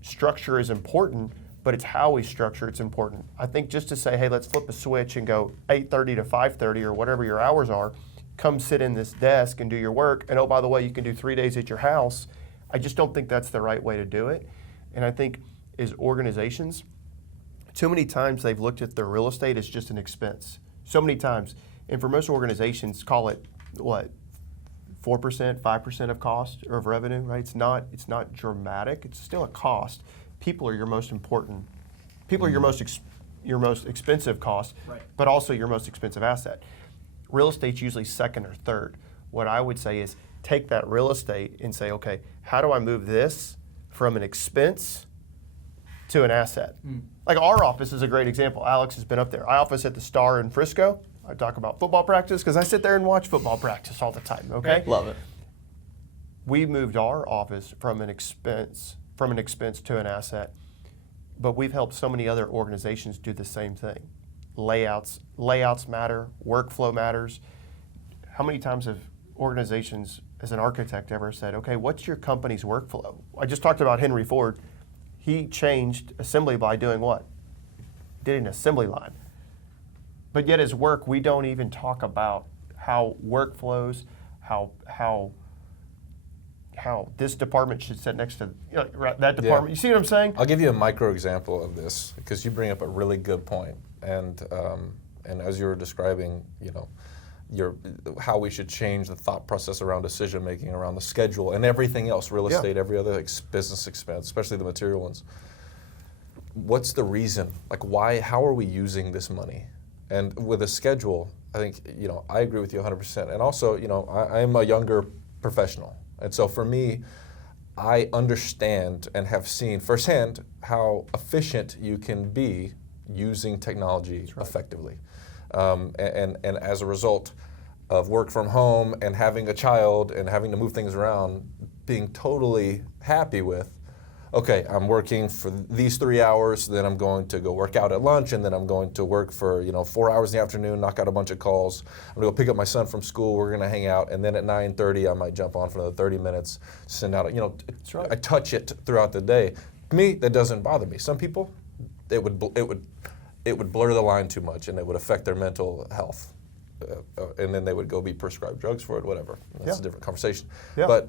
structure is important, but it's how we structure it's important. I think just to say, hey, let's flip a switch and go 8:30 to 5:30 or whatever your hours are, come sit in this desk and do your work, and oh, by the way, you can do 3 days at your house. I just don't think that's the right way to do it. And I think as organizations, too many times they've looked at their real estate as just an expense. So many times. And for most organizations, call it, 4%, 5% of cost or of revenue, right? It's not dramatic. It's still a cost. People are your most important. People are your most expensive cost, Right. but also your most expensive asset. Real estate's usually second or third. What I would say is take that real estate and say, okay, how do I move this from an expense to an asset? Like our office is a great example. Alex has been up there. I office at the Star in Frisco. I talk about football practice because I sit there and watch football practice all the time, okay? Love it. We moved our office from an expense to an asset, but we've helped so many other organizations do the same thing. Layouts matter, workflow matters. How many times have organizations, as an architect, ever said, okay, what's your company's workflow? I just talked about Henry Ford. He changed assembly by doing what? Did an assembly line. But yet as work, we don't even talk about how workflows, how this department should sit next to that department. Yeah. You see what I'm saying? I'll give you a micro example of this because you bring up a really good point. And as you were describing, how we should change the thought process around decision making, around the schedule, and everything else, real estate, every other business expense, especially the material ones. What's the reason? Like, why? How are we using this money? And with a schedule, I think I agree with you 100%. And also, I'm a younger professional, and so for me, I understand and have seen firsthand how efficient you can be using technology effectively. And as a result, of work from home and having a child and having to move things around, being totally happy with, okay, I'm working for these 3 hours, then I'm going to go work out at lunch, and then I'm going to work for 4 hours in the afternoon, knock out a bunch of calls. I'm gonna go pick up my son from school, we're gonna hang out, and then at 9:30 I might jump on for another 30 minutes, send out, That's right. I touch it throughout the day. Me, that doesn't bother me. Some people, it would blur the line too much, and it would affect their mental health. And then they would go be prescribed drugs for it, whatever. That's a different conversation. Yeah. But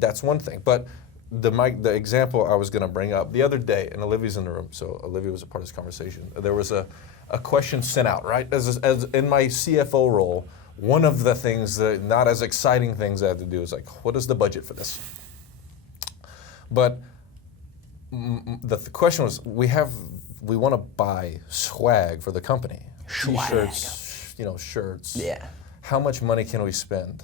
that's one thing. But the example I was going to bring up the other day, and Olivia's in the room, so Olivia was a part of this conversation. There was a question sent out, right? As in my CFO role, one of the things, not as exciting things I have to do is like, what is the budget for this? But the question was, we want to buy swag for the company, T-shirts, shirts. Yeah. How much money can we spend?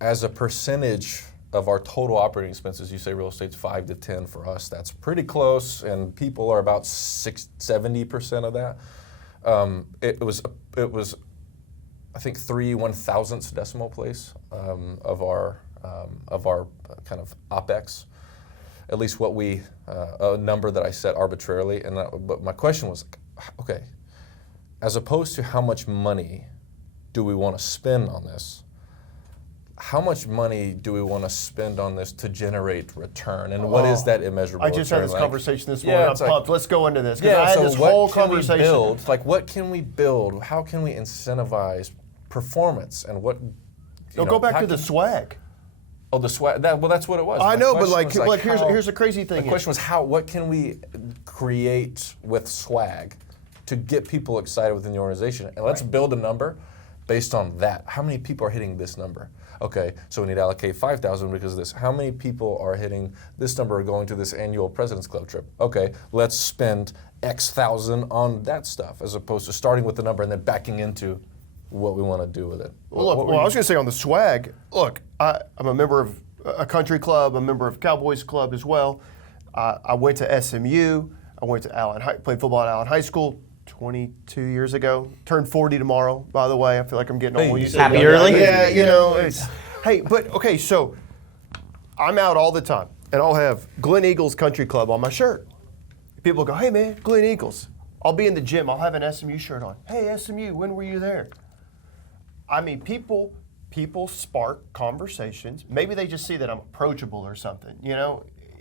As a percentage of our total operating expenses, you say real estate's 5 to 10 for us. That's pretty close, and people are about 70% of that. It was I think 3/1000ths decimal place of our kind of OpEx. At least what a number that I set arbitrarily. But my question was, okay, as opposed to how much money do we want to spend on this, how much money do we want to spend on this to generate return? And what is that immeasurable I just had return? this conversation this morning. I'm pumped. Let's go into this. Yeah, I had so this what whole can conversation. we build? Like, what can we build? How can we incentivize performance? And what? Go back to the swag. Oh, the swag. That's what it was. I My know, but question was here's the crazy thing. The question was what can we create with swag to get people excited within the organization? And let's build a number based on that. How many people are hitting this number? Okay, so we need to allocate 5,000 because of this. How many people are hitting this number or going to this annual President's Club trip? Okay, let's spend X thousand on that stuff as opposed to starting with the number and then backing into what we want to do with it. Well, I was going to say on the swag, look, I'm a member of a country club, a member of Cowboys Club as well. I went to SMU. I went to played football at Allen High School 22 years ago. Turned 40 tomorrow, by the way. I feel like I'm getting old. Happy early? Yeah, hey, but okay, so I'm out all the time, and I'll have Glen Eagles Country Club on my shirt. People go, hey man, Glen Eagles. I'll be in the gym. I'll have an SMU shirt on. Hey, SMU, when were you there? I mean, people spark conversations. Maybe they just see that I'm approachable or something,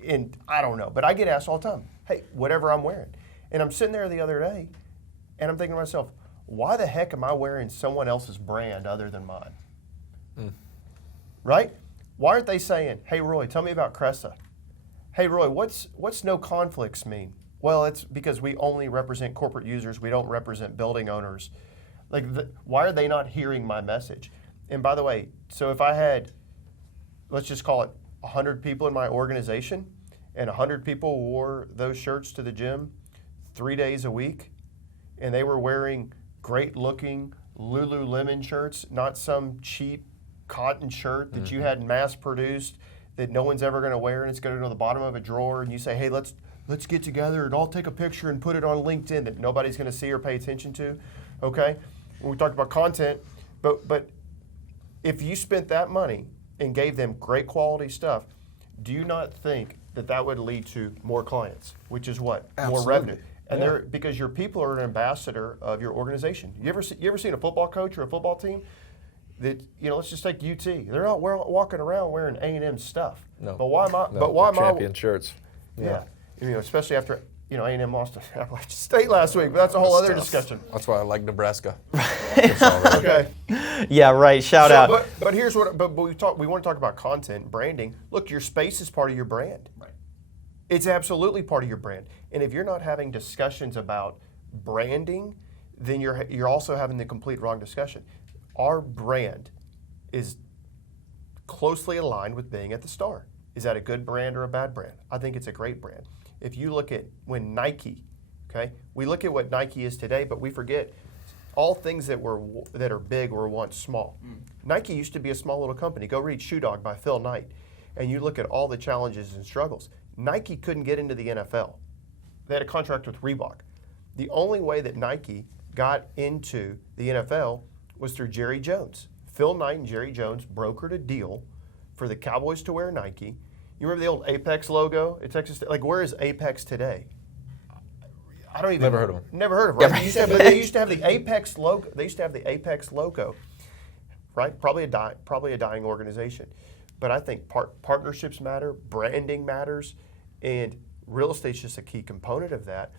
and I don't know. But I get asked all the time, hey, whatever I'm wearing. And I'm sitting there the other day, and I'm thinking to myself, why the heck am I wearing someone else's brand other than mine? Right? Why aren't they saying, hey, Roy, tell me about Cresa? Hey, Roy, what's no conflicts mean? Well, it's because we only represent corporate users. We don't represent building owners. Why are they not hearing my message? And by the way, so if I had, let's just call it 100 people in my organization, and 100 people wore those shirts to the gym 3 days a week, and they were wearing great-looking Lululemon shirts, not some cheap cotton shirt that you had mass-produced that no one's ever going to wear, and it's going to go to the bottom of a drawer, and you say, hey, let's get together, and I'll take a picture and put it on LinkedIn that nobody's going to see or pay attention to, okay? We talked about content, but if you spent that money and gave them great quality stuff, do you not think that would lead to more clients, which is what? Absolutely. More revenue. And because your people are an ambassador of your organization. You ever seen a football coach or a football team that, let's just take UT. They're not walking around wearing A&M stuff. No. But why am I? No, but why am I? champion shirts. Yeah. Especially after A&M lost to Appalachian State last week, but that's a whole other discussion. That's why I like Nebraska. Okay. Yeah, right. Shout out. But here's what. But we want to talk about content, branding. Look, your space is part of your brand. Right. It's absolutely part of your brand. And if you're not having discussions about branding, then you're also having the complete wrong discussion. Our brand is closely aligned with being at the Star. Is that a good brand or a bad brand? I think it's a great brand. If you look at when Nike, okay, we look at what Nike is today, but we forget all things that are big were once small. Nike used to be a small little company. Go read Shoe Dog by Phil Knight, and you look at all the challenges and struggles. Nike couldn't get into the NFL. They had a contract with Reebok. The only way that Nike got into the NFL was through Jerry Jones. Phil Knight and Jerry Jones brokered a deal for the Cowboys to wear Nike. You remember the old Apex logo at Texas State? Like, where is Apex today? I don't even. Never heard of them. Never heard of them. Right? They used to have the Apex logo. They used to have the Apex logo, right? Probably a dying organization. But I think partnerships matter, branding matters, and real estate's just a key component of that.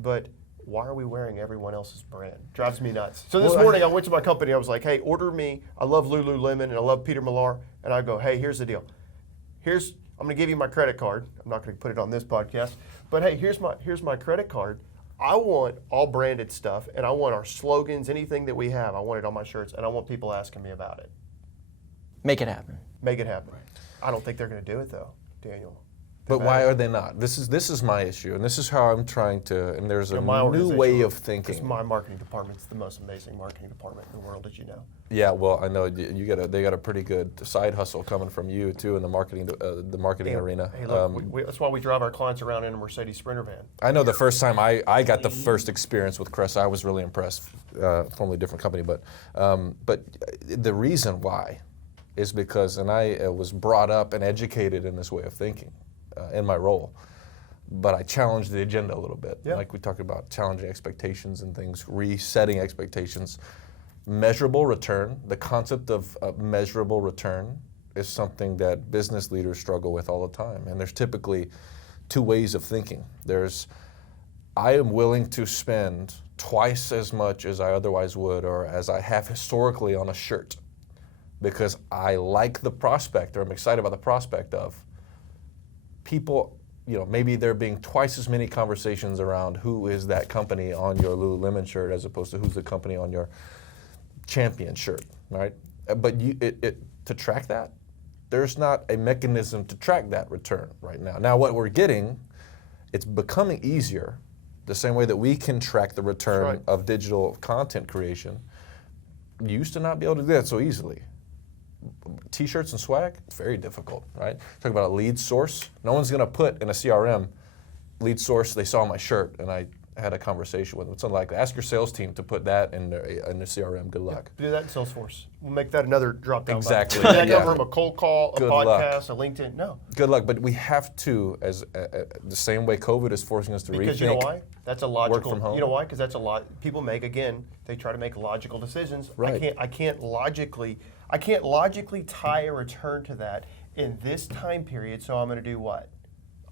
But why are we wearing everyone else's brand? Drives me nuts. So this morning I went to my company. I was like, hey, order me. I love Lululemon and I love Peter Millar. And I go, hey, here's the deal. I'm going to give you my credit card. I'm not going to put it on this podcast. But hey, here's my credit card. I want all branded stuff, and I want our slogans, anything that we have. I want it on my shirts, and I want people asking me about it. Make it happen. Make it happen. I don't think they're going to do it, though, Daniel. But why are they not? This is my issue, and this is how I'm trying to. And there's a new way of thinking. Because my marketing department's the most amazing marketing department in the world, as you know. Yeah, well, I know they got a pretty good side hustle coming from you too in the marketing arena. Hey, look, that's why we drive our clients around in a Mercedes Sprinter van. I know the first time I got the first experience with Cresa, I was really impressed. Formerly a different company, but the reason why is because, and I was brought up and educated in this way of thinking. In my role, but I challenged the agenda a little bit. Yeah. Like we talked about challenging expectations and things, resetting expectations. Measurable return, the concept of measurable return is something that business leaders struggle with all the time. And there's typically two ways of thinking. I am willing to spend twice as much as I otherwise would or as I have historically on a shirt because I like the prospect or I'm excited about the prospect of people, maybe there being twice as many conversations around who is that company on your Lululemon shirt as opposed to who's the company on your Champion shirt, right? But to track that, there's not a mechanism to track that return right now. Now, what we're getting, it's becoming easier, the same way that we can track the return of digital content creation. You used to not be able to do that so easily. T-shirts and swag, it's very difficult, right? Talk about a lead source. No one's going to put in a CRM lead source. They saw my shirt, and I had a conversation with them. It's unlikely. Ask your sales team to put that in the CRM. Good luck. Do that in Salesforce. We'll make that another drop-down. Exactly. That come from a cold call, a podcast, a LinkedIn. No. Good luck. But we have to, as the same way COVID is forcing us to rethink. Because you know why? That's a logical. Work from home. You know why? Because that's a lot. People make, again, they try to make logical decisions. Right. I can't logically tie a return to that in this time period. So I'm going to do what?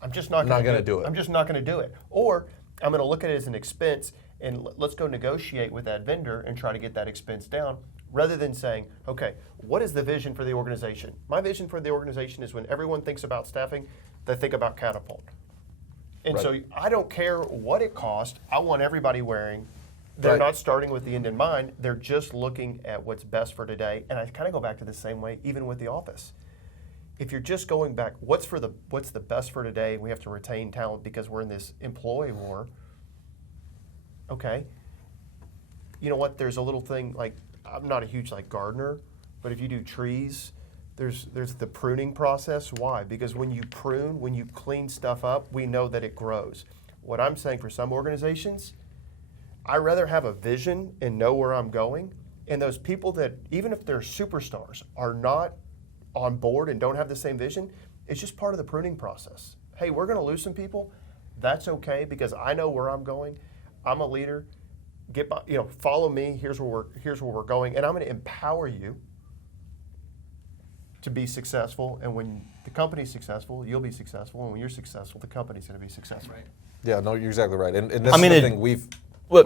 I'm just not going to do it. I'm just not going to do it. Or I'm going to look at it as an expense and let's go negotiate with that vendor and try to get that expense down, rather than saying, okay, what is the vision for the organization? My vision for the organization is when everyone thinks about staffing, they think about Catapult. And so I don't care what it costs. I want everybody wearing. They're not starting with the end in mind. They're just looking at what's best for today. And I kind of go back to the same way, even with the office. If you're just going back, what's the best for today? We have to retain talent because we're in this employee war. Okay. You know what? There's a little thing like, I'm not a huge gardener, but if you do trees, there's the pruning process. Why? Because when you prune, when you clean stuff up, we know that it grows. What I'm saying for some organizations, I'd rather have a vision and know where I'm going. And those people that, even if they're superstars, are not on board and don't have the same vision, it's just part of the pruning process. Hey, we're going to lose some people. That's okay because I know where I'm going. I'm a leader. Follow me. Here's where we're going, and I'm going to empower you to be successful. And when the company's successful, you'll be successful. And when you're successful, the company's going to be successful. Right. Yeah, no, you're exactly right. And this is the thing we've. Well,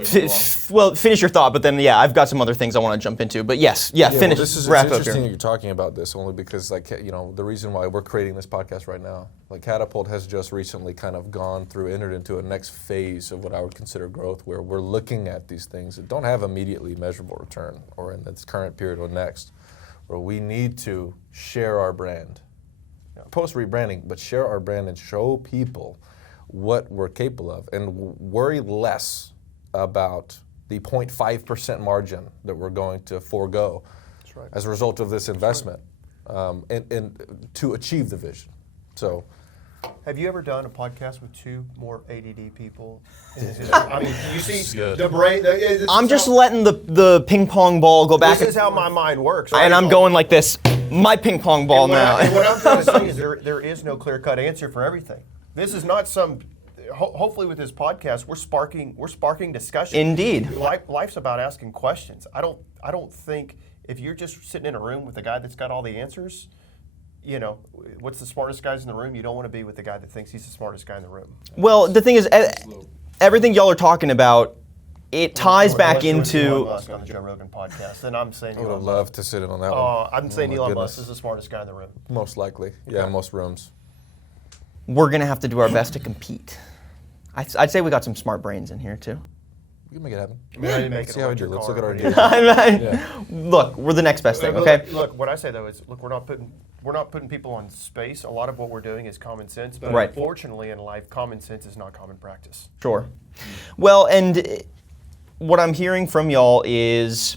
finish your thought, but then I've got some other things I want to jump into. But finish. Well, it's wrap up interesting here. that you're talking about this only because, the reason why we're creating this podcast right now, Catapult has just recently kind of entered into a next phase of what I would consider growth, where we're looking at these things that don't have immediately measurable return, or in this current period or next, where we need to share our brand, post rebranding, but share our brand and show people what we're capable of, and worry less about the 0.5% margin that we're going to forego as a result of this investment, and to achieve the vision. So Have you ever done a podcast with two more ADD people? I mean, you see the brain. I'm just letting the ping pong ball go back. This is how my mind works. Right? And I'm going like this. My ping pong ball now. What I'm trying to say is there is no clear-cut answer for everything. This is not some. Hopefully, with this podcast, we're sparking discussion. Indeed. Life's about asking questions. I don't think if you're just sitting in a room with a guy that's got all the answers, you know, what's the smartest guys in the room? You don't want to be with the guy that thinks he's the smartest guy in the room. Well, the thing is, everything y'all are talking about, it ties back into. Elon Musk on the Joe Rogan podcast, then I'm saying I would have loved to sit in on that one. I'm saying my Elon goodness. Musk is the smartest guy in the room. Most likely. Yeah, most rooms. We're gonna have to do our best to compete. I'd say we got some smart brains in here too. We can make it happen. Let's see how we do. Let's look at our game. data. Look, we're the next best thing, okay? Look, what I say though is, look, we're not putting people on space. A lot of what we're doing is common sense, but Right. unfortunately in life, common sense is not common practice. Sure. Well, and what I'm hearing from y'all is,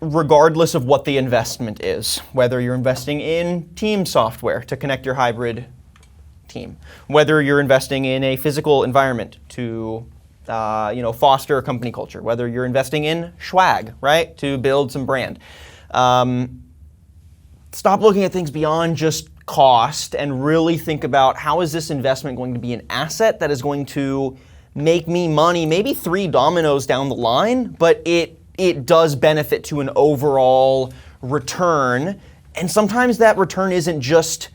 regardless of what the investment is, whether you're investing in team software to connect your hybrid team, whether you're investing in a physical environment to foster a company culture, whether you're investing in swag, right, to build some brand. Stop looking at things beyond just cost and really think about how is this investment going to be an asset that is going to make me money, maybe 3 dominoes down the line, but it does benefit to an overall return. And sometimes that return isn't just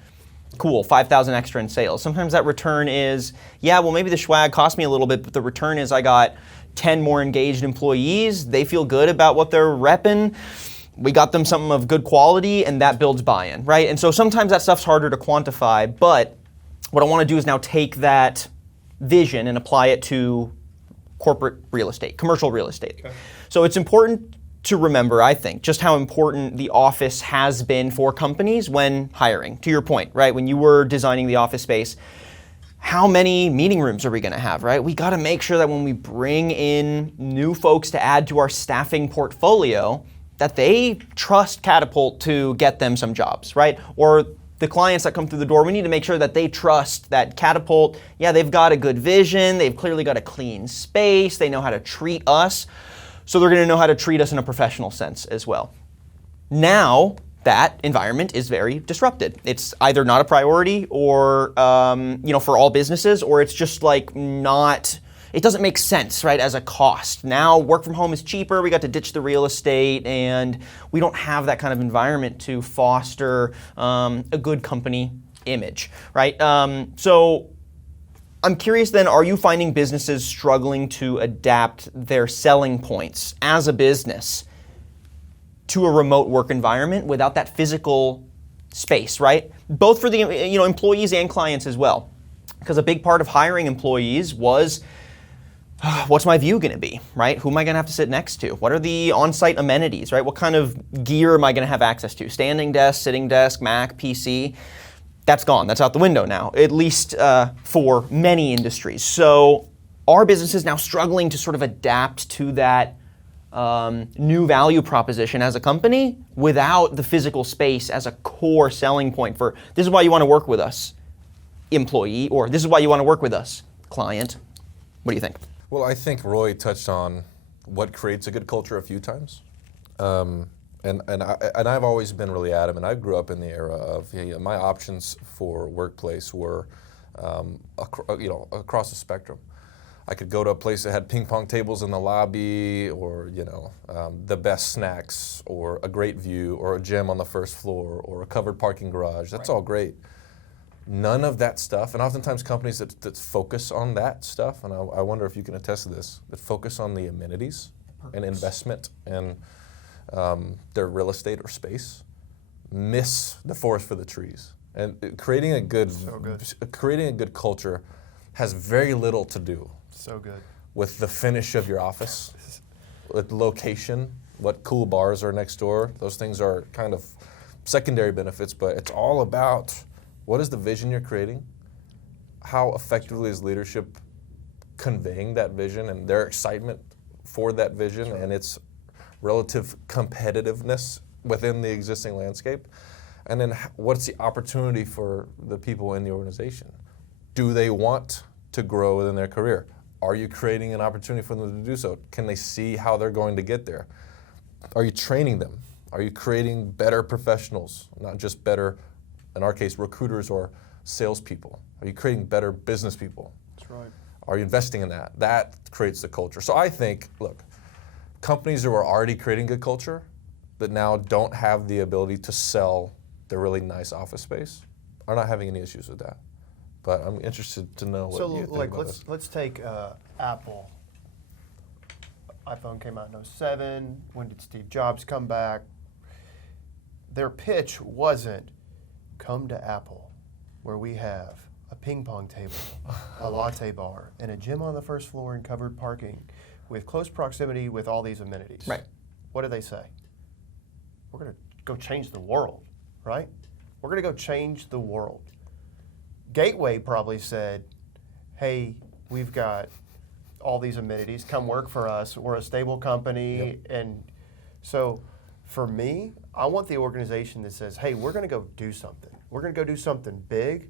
cool, 5,000 extra in sales. Sometimes that return is, yeah, well, maybe the swag cost me a little bit, but the return is I got 10 more engaged employees. They feel good about what they're repping. We got them something of good quality, and that builds buy-in, right? And so sometimes that stuff's harder to quantify, but what I want to do is now take that vision and apply it to corporate real estate, commercial real estate. Okay. So it's important to remember, I think, just how important the office has been for companies when hiring. To your point, right? When you were designing the office space, how many meeting rooms are we going to have, right? We got to make sure that when we bring in new folks to add to our staffing portfolio, that they trust Catapult to get them some jobs, right? Or the clients that come through the door, we need to make sure that they trust that Catapult, yeah, they've got a good vision, they've clearly got a clean space, they know how to treat us. So they're going to know how to treat us in a professional sense as well. Now, that environment is very disrupted. It's either not a priority or, for all businesses, or it's just like not, it doesn't make sense, right, as a cost. Now, work from home is cheaper, we got to ditch the real estate, and we don't have that kind of environment to foster a good company image, right? So I'm curious then, are you finding businesses struggling to adapt their selling points as a business to a remote work environment without that physical space, right? Both for the employees and clients as well. Because a big part of hiring employees was, what's my view going to be, right? Who am I going to have to sit next to? What are the on-site amenities, right? What kind of gear am I going to have access to? Standing desk, sitting desk, Mac, PC. That's gone. That's out the window now, at least for many industries. So are businesses now struggling to sort of adapt to that new value proposition as a company without the physical space as a core selling point for this is why you want to work with us, employee, or this is why you want to work with us, client? What do you think? Well, I think Roy touched on what creates a good culture a few times. And I've always been really adamant. I grew up in the era of my options for workplace were across the spectrum. I could go to a place that had ping pong tables in the lobby, or the best snacks, or a great view, or a gym on the first floor, or a covered parking garage. That's all great. None of that stuff, and oftentimes companies that focus on that stuff, and I wonder if you can attest to this, that focus on the amenities and investment and their real estate or space, miss the forest for the trees. And creating a good culture has very little to do with the finish of your office, with location, what cool bars are next door. Those things are kind of secondary benefits, but it's all about what is the vision you're creating, how effectively is leadership conveying that vision and their excitement for that vision and its relative competitiveness within the existing landscape. And then what's the opportunity for the people in the organization? Do they want to grow within their career? Are you creating an opportunity for them to do so? Can they see how they're going to get there? Are you training them? Are you creating better professionals, not just better, in our case, recruiters or salespeople? Are you creating better business people? That's right. Are you investing in that? That creates the culture. So I think, look, companies who are already creating good culture that now don't have the ability to sell their really nice office space are not having any issues with that. But I'm interested to know what you think about this. Let's take Apple. iPhone came out in 2007. When did Steve Jobs come back? Their pitch wasn't, come to Apple, where we have a ping pong table, a latte bar, and a gym on the first floor and covered parking with close proximity with all these amenities. Right. What do they say? We're going to go change the world, right? We're going to go change the world. Gateway probably said, hey, we've got all these amenities, come work for us, we're a stable company. Yep. And so for me, I want the organization that says, hey, we're going to go do something. We're going to go do something big,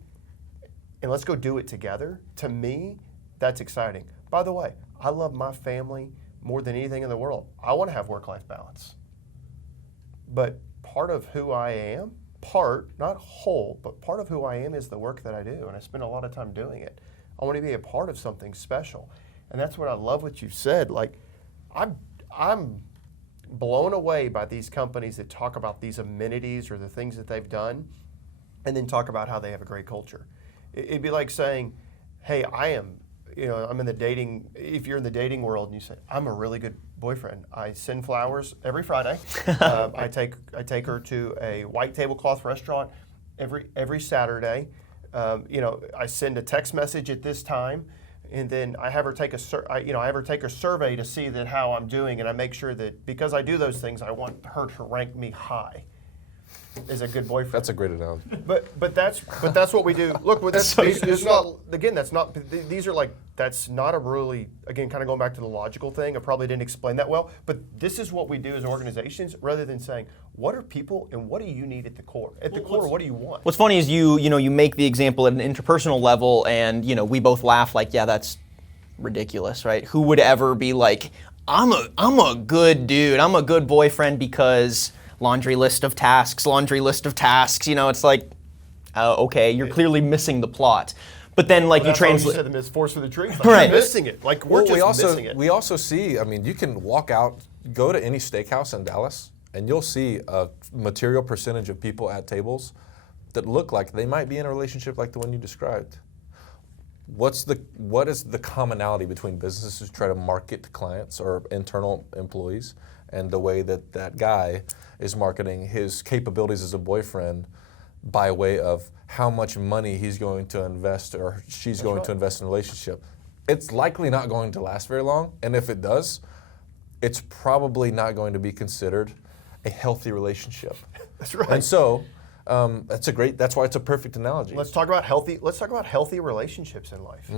and let's go do it together. To me, that's exciting. By the way, I love my family more than anything in the world. I want to have work-life balance. But part of who I am, not whole, but part of who I am is the work that I do, and I spend a lot of time doing it. I want to be a part of something special. And that's what I love what you said. Like, I'm blown away by these companies that talk about these amenities or the things that they've done and then talk about how they have a great culture. It'd be like saying, hey, I'm in the dating, if you're in the dating world and you say, I'm a really good boyfriend. I send flowers every Friday. I take her to a white tablecloth restaurant every Saturday. I send a text message at this time. And then I have her take a survey to see that how I'm doing, and I make sure that because I do those things, I want her to rank me high as a good boyfriend. That's a great analogy. But that's what we do. Look, that's not a really, again, kind of going back to the logical thing. I probably didn't explain that well, but this is what we do as organizations, rather than saying what are people and what do you need at the core. At the core, what do you want? What's funny is you make the example at an interpersonal level, and we both laugh like, yeah, that's ridiculous, right? Who would ever be like, I'm a good dude, I'm a good boyfriend because laundry list of tasks. It's like, okay, you're clearly missing the plot. But then, you translate. You said the force for the trees. Right. We're missing it. Missing it. We also see. I mean, you can walk out, go to any steakhouse in Dallas, and you'll see a material percentage of people at tables that look like they might be in a relationship like the one you described. What is the commonality between businesses who try to market to clients or internal employees, and the way that guy is marketing his capabilities as a boyfriend by way of how much money he's going to invest or she's going to invest in a relationship? It's likely not going to last very long, and if it does, it's probably not going to be considered a healthy relationship. That's right. And so that's why it's a perfect analogy. Let's talk about healthy relationships in life.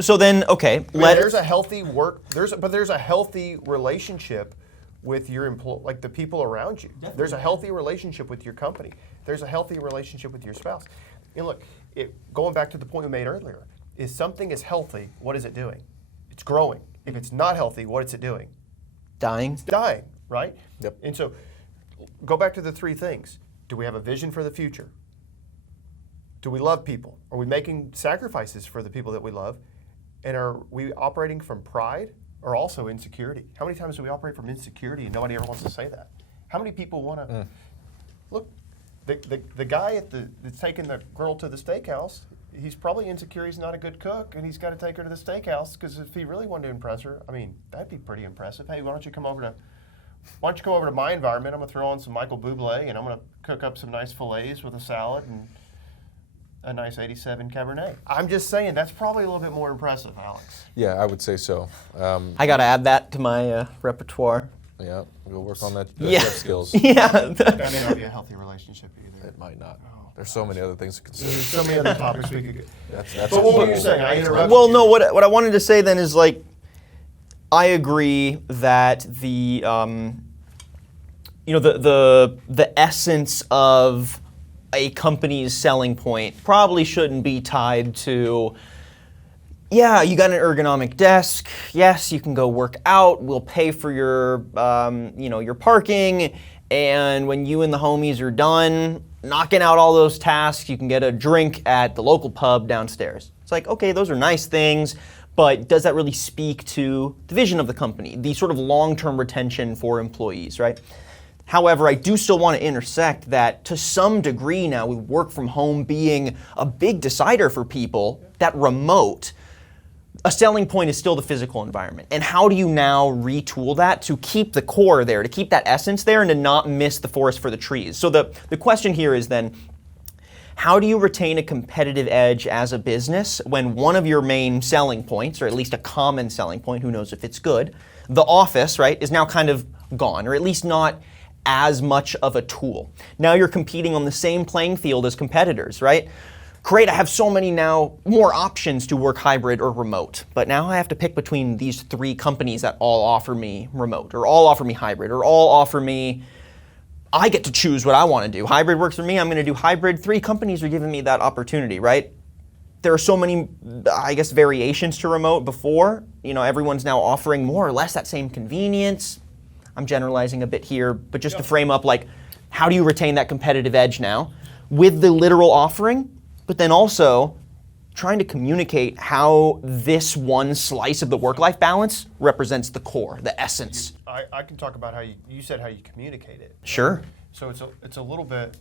So then, okay, there's a healthy there's a healthy relationship with your like the people around you. Definitely. There's a healthy relationship with your company. There's a healthy relationship with your spouse. And look, going back to the point we made earlier, if something is healthy, what is it doing? It's growing. If it's not healthy, what is it doing? Dying. It's dying, right? Yep. And so, go back to the three things. Do we have a vision for the future? Do we love people? Are we making sacrifices for the people that we love? And are we operating from pride or also insecurity? How many times do we operate from insecurity and nobody ever wants to say that? How many people want to... Look, the guy that's taking the girl to the steakhouse, he's probably insecure he's not a good cook, and he's got to take her to the steakhouse because if he really wanted to impress her, I mean, that'd be pretty impressive. Hey, why don't you come over to my environment? I'm going to throw on some Michael Bublé, and I'm going to cook up some nice fillets with a salad and a nice 87 Cabernet. I'm just saying, that's probably a little bit more impressive, Alex. Yeah, I would say so. I got to add that to my repertoire. Yeah, we'll work on that Yeah. chef skills. Yeah. That may not be a healthy relationship either. It might not. There's so many other things to consider. There's so many other topics we could get. That's But what were you saying? I interrupted Well, you. no, what I wanted to say then is the essence of a company's selling point probably shouldn't be tied to, yeah, you got an ergonomic desk. Yes, you can go work out. We'll pay for your, your parking. And when you and the homies are done knocking out all those tasks, you can get a drink at the local pub downstairs. It's like, okay, those are nice things, but does that really speak to the vision of the company, the sort of long-term retention for employees, right? However, I do still want to intersect that to some degree now, with work from home being a big decider for people, that remote, a selling point is still the physical environment. And how do you now retool that to keep the core there, to keep that essence there and to not miss the forest for the trees? So the question here is then, how do you retain a competitive edge as a business when one of your main selling points, or at least a common selling point, who knows if it's good, the office, right, is now kind of gone, or at least not as much of a tool. Now you're competing on the same playing field as competitors, right? Great, I have so many now more options to work hybrid or remote, but now I have to pick between these 3 companies that all offer me remote, or all offer me hybrid, or all offer me, I get to choose what I want to do. Hybrid works for me, I'm going to do hybrid. 3 companies are giving me that opportunity, right? There are so many, I guess, variations to remote before. Everyone's now offering more or less that same convenience. I'm generalizing a bit here, but just to frame up, like, how do you retain that competitive edge now with the literal offering, but then also trying to communicate how this one slice of the work-life balance represents the core, the essence. I can talk about how you said how you communicate it. Sure. So it's a little bit,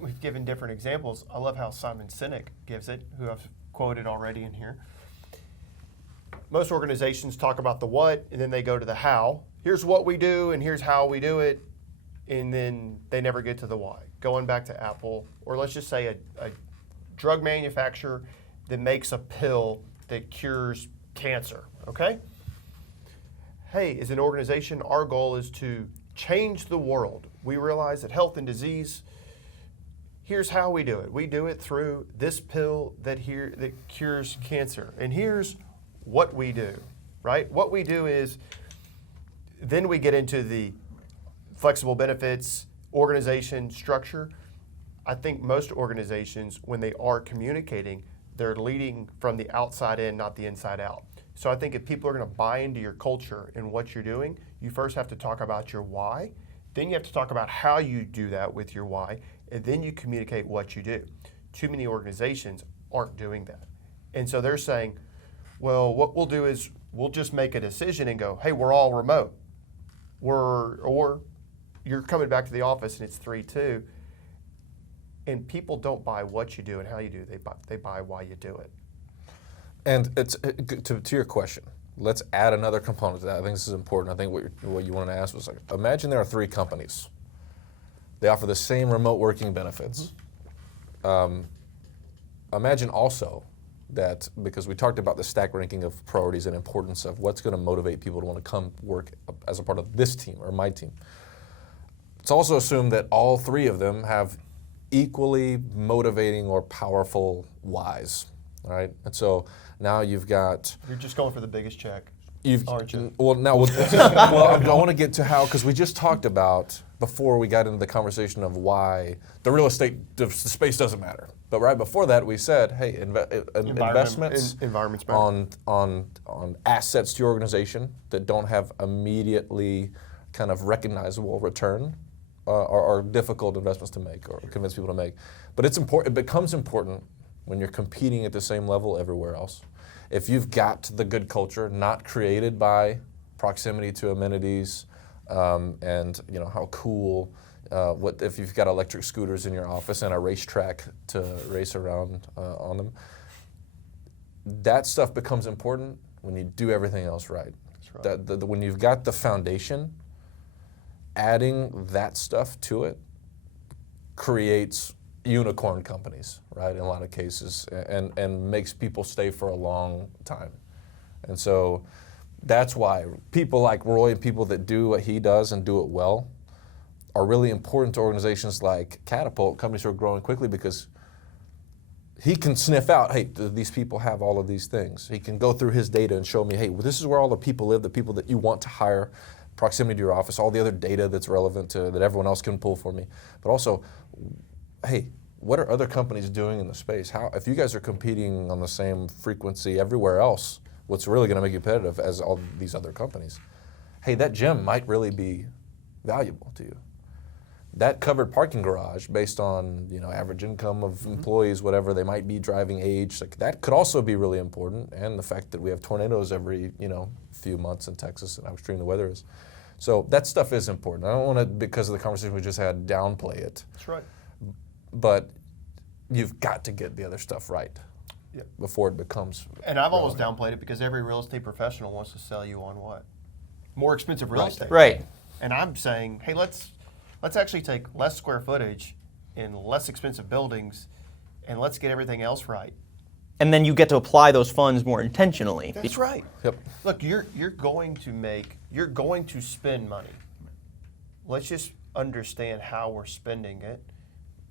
we've given different examples. I love how Simon Sinek gives it, who I've quoted already in here. Most organizations talk about the what, and then they go to the how. Here's what we do, and here's how we do it, and then they never get to the why. Going back to Apple, or let's just say a drug manufacturer that makes a pill that cures cancer, okay? Hey, as an organization, our goal is to change the world. We realize that health and disease, here's how we do it. We do it through this pill that cures cancer. And here's what we do, right? What we do is, then we get into the flexible benefits, organization, structure. I think most organizations, when they are communicating, they're leading from the outside in, not the inside out. So I think if people are going to buy into your culture and what you're doing, you first have to talk about your why. Then you have to talk about how you do that with your why, and then you communicate what you do. Too many organizations aren't doing that. And so they're saying, well, what we'll do is we'll just make a decision and go, hey, we're all remote. Or you're coming back to the office and it's 3-2. And people don't buy what you do and how you do. They buy why you do it. And it's to your question, let's add another component to that. I think this is important. I think what you wanted to ask was, like, imagine there are 3 companies. They offer the same remote working benefits. Imagine also that, because we talked about the stack ranking of priorities and importance of what's going to motivate people to want to come work as a part of this team or my team. Let's also assume that all 3 of them have equally motivating or powerful whys, right? And so now you've got... You're just going for the biggest check, aren't you? Well, now, I want to get to how, because we just talked about, before we got into the conversation of why the real estate, the space doesn't matter. But right before that, we said, hey, investments on assets to your organization that don't have immediately kind of recognizable return are difficult investments to make or convince people to make. But it's important. It becomes important when you're competing at the same level everywhere else. If you've got the good culture, not created by proximity to amenities, and how cool. What if you've got electric scooters in your office and a racetrack to race around on them? That stuff becomes important when you do everything else right. That's right. When you've got the foundation, adding that stuff to it creates unicorn companies, right? In a lot of cases, and makes people stay for a long time. And so that's why people like Roy and people that do what he does and do it well are really important to organizations like Catapult, companies who are growing quickly, because he can sniff out, hey, these people have all of these things. He can go through his data and show me, hey, well, this is where all the people live, the people that you want to hire, proximity to your office, all the other data that's relevant to that everyone else can pull for me. But also, hey, what are other companies doing in the space? How, if you guys are competing on the same frequency everywhere else, what's really going to make you competitive as all these other companies? Hey, that gym might really be valuable to you. That covered parking garage, based on average income of employees, whatever they might be, driving age, like that could also be really important. And the fact that we have tornadoes every few months in Texas and how extreme the weather is, so that stuff is important. I don't want to, because of the conversation we just had, downplay it. That's right. But you've got to get the other stuff right before it becomes. And I've always downplayed it because every real estate professional wants to sell you on what? More expensive real estate. Right. And I'm saying, hey, let's actually take less square footage in less expensive buildings, and let's get everything else right. And then you get to apply those funds more intentionally. That's right. Yep. Look, you're going to spend money. Let's just understand how we're spending it,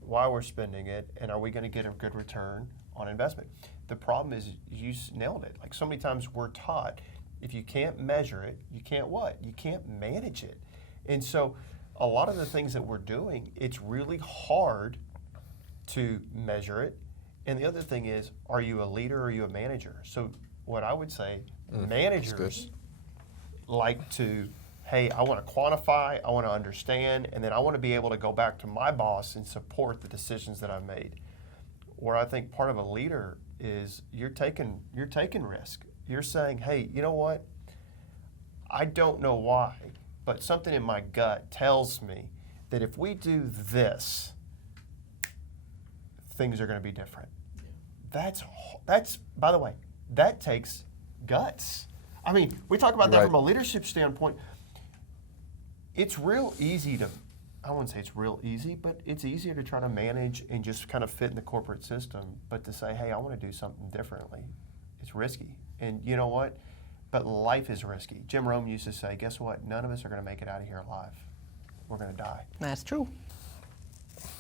why we're spending it, and are we going to get a good return on investment? The problem is, you nailed it. Like so many times we're taught, if you can't measure it, you can't what? You can't manage it. And so a lot of the things that we're doing, it's really hard to measure it. And the other thing is, are you a leader or are you a manager? So what I would say, managers like to, hey, I want to quantify, I want to understand, and then I want to be able to go back to my boss and support the decisions that I've made. Where I think part of a leader is you're taking risk. You're saying, hey, you know what? I don't know why, but something in my gut tells me that if we do this, things are going to be different. That's by the way, that takes guts. I mean, we talk about that from a leadership standpoint. It's real easy to, I wouldn't say it's real easy, but it's easier to try to manage and just kind of fit in the corporate system. But to say, hey, I want to do something differently, it's risky. And you know what? But life is risky. Jim Rome used to say, guess what? None of us are going to make it out of here alive. We're going to die. That's true.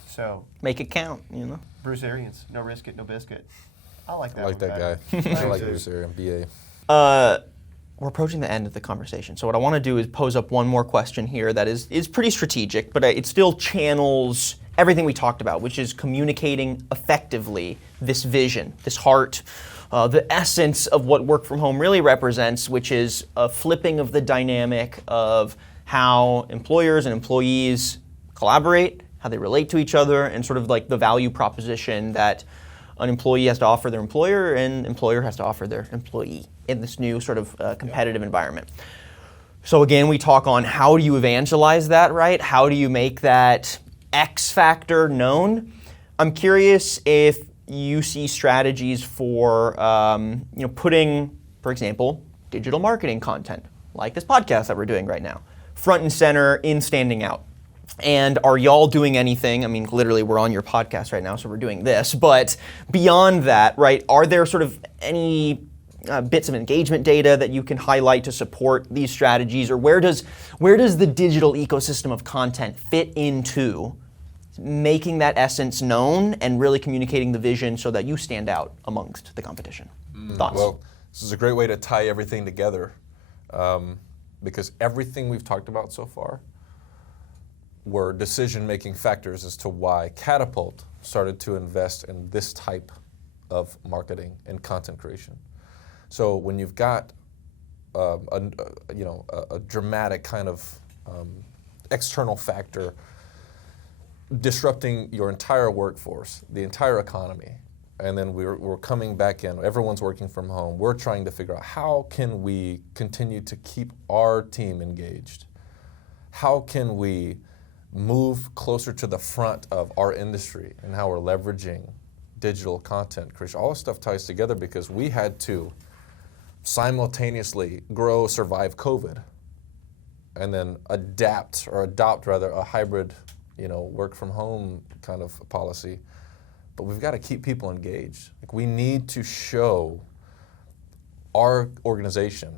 So make it count, Bruce Arians, no risk it, no biscuit. I like that. I like that guy. I like Bruce Arians, BA. We're approaching the end of the conversation. So what I want to do is pose up one more question here that is pretty strategic, but it still channels everything we talked about, which is communicating effectively this vision, this heart, the essence of what work from home really represents, which is a flipping of the dynamic of how employers and employees collaborate, how they relate to each other, and sort of like the value proposition that an employee has to offer their employer and employer has to offer their employee in this new sort of competitive environment. So again, we talk on how do you evangelize that, right? How do you make that X factor known? I'm curious if you see strategies for putting, for example, digital marketing content, like this podcast that we're doing right now, front and center in standing out. And are y'all doing anything? I mean, literally, we're on your podcast right now, so we're doing this. But beyond that, right, are there sort of any bits of engagement data that you can highlight to support these strategies? Or where does the digital ecosystem of content fit into making that essence known and really communicating the vision so that you stand out amongst the competition? Thoughts? Well, this is a great way to tie everything together because everything we've talked about so far were decision-making factors as to why Catapult started to invest in this type of marketing and content creation. So when you've got a dramatic kind of external factor disrupting your entire workforce, the entire economy, and then we're coming back in, everyone's working from home, we're trying to figure out how can we continue to keep our team engaged? How can we move closer to the front of our industry and how we're leveraging digital content creation? All this stuff ties together because we had to simultaneously survive COVID, and then adopt a hybrid, work from home kind of policy. But we've got to keep people engaged. Like, we need to show our organization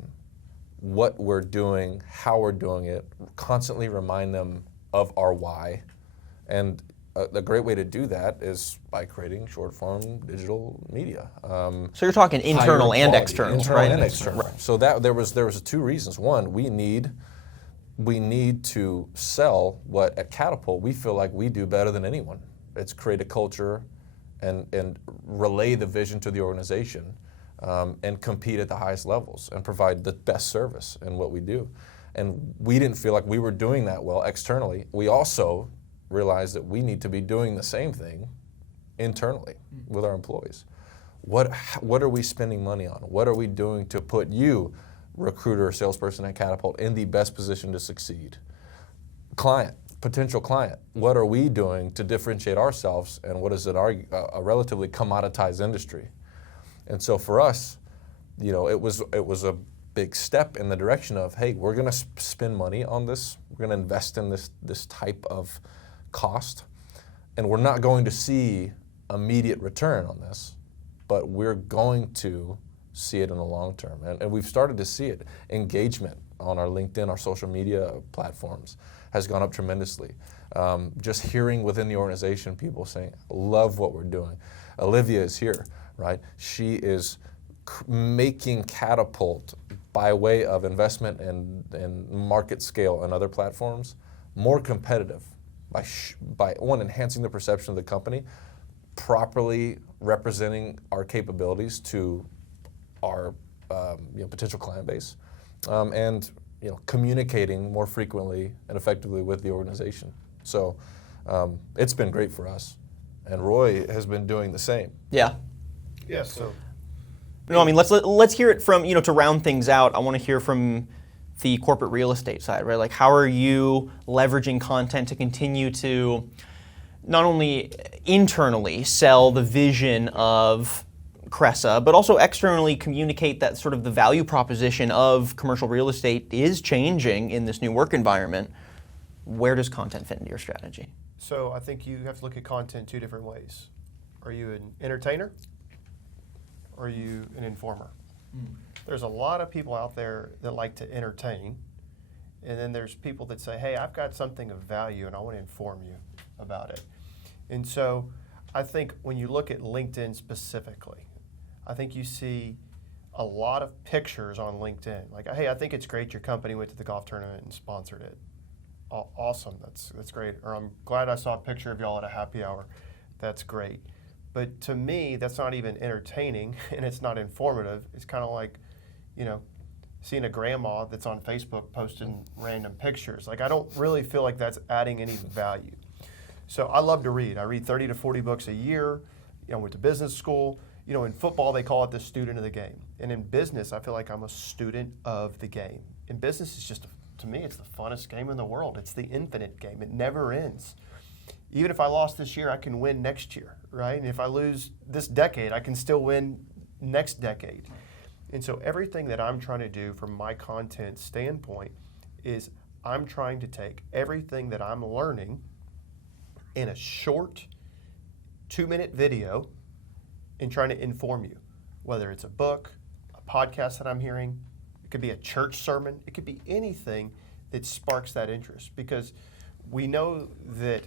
what we're doing, how we're doing it, constantly remind them of our why. And a great way to do that is by creating short-form digital media. So you're talking internal and external, right? Internal and external. Right. So there was two reasons. One, we need we need to sell what at Catapult we feel like we do better than anyone. It's create a culture and relay the vision to the organization, and compete at the highest levels and provide the best service in what we do. And we didn't feel like we were doing that well externally. We also realized that we need to be doing the same thing internally with our employees. What are we spending money on? What are we doing to put you, recruiter or salesperson at Catapult, in the best position to succeed? Client, potential client, what are we doing to differentiate ourselves, and what is it a relatively commoditized industry? And so for us, it was a big step in the direction of, hey, we're going to spend money on this. We're going to invest in this type of cost, and we're not going to see immediate return on this, but we're going to see it in the long term. And we've started to see it. Engagement on our LinkedIn, our social media platforms has gone up tremendously. Just hearing within the organization people saying, love what we're doing. Olivia is here, right? She is making Catapult, by way of investment and market scale and other platforms, more competitive by one, enhancing the perception of the company, properly representing our capabilities to our potential client base, and communicating more frequently and effectively with the organization. So it's been great for us, and Roy has been doing the same. Yeah. Yeah. So. No, I mean, let's hear it from, to round things out, I want to hear from the corporate real estate side, right? Like, how are you leveraging content to continue to not only internally sell the vision of Cresa, but also externally communicate that sort of the value proposition of commercial real estate is changing in this new work environment? Where does content fit into your strategy? So I think you have to look at content two different ways. Are you an entertainer? Or are you an informer? There's a lot of people out there that like to entertain, and then there's people that say, hey, I've got something of value and I want to inform you about it. And so I think when you look at LinkedIn specifically, I think you see a lot of pictures on LinkedIn. Like, hey, I think it's great your company went to the golf tournament and sponsored it. Awesome, that's great. Or I'm glad I saw a picture of y'all at a happy hour. That's great. But to me, that's not even entertaining, and it's not informative. It's kind of like, seeing a grandma that's on Facebook posting random pictures. Like, I don't really feel like that's adding any value. So I love to read. I read 30 to 40 books a year. I went to business school. In football, they call it the student of the game. And in business, I feel like I'm a student of the game. In business, it's just, to me, it's the funnest game in the world. It's the infinite game. It never ends. Even if I lost this year, I can win next year, right? And if I lose this decade, I can still win next decade. And so everything that I'm trying to do from my content standpoint is I'm trying to take everything that I'm learning in a short 2-minute video and trying to inform you, whether it's a book, a podcast that I'm hearing, it could be a church sermon, it could be anything that sparks that interest, because we know that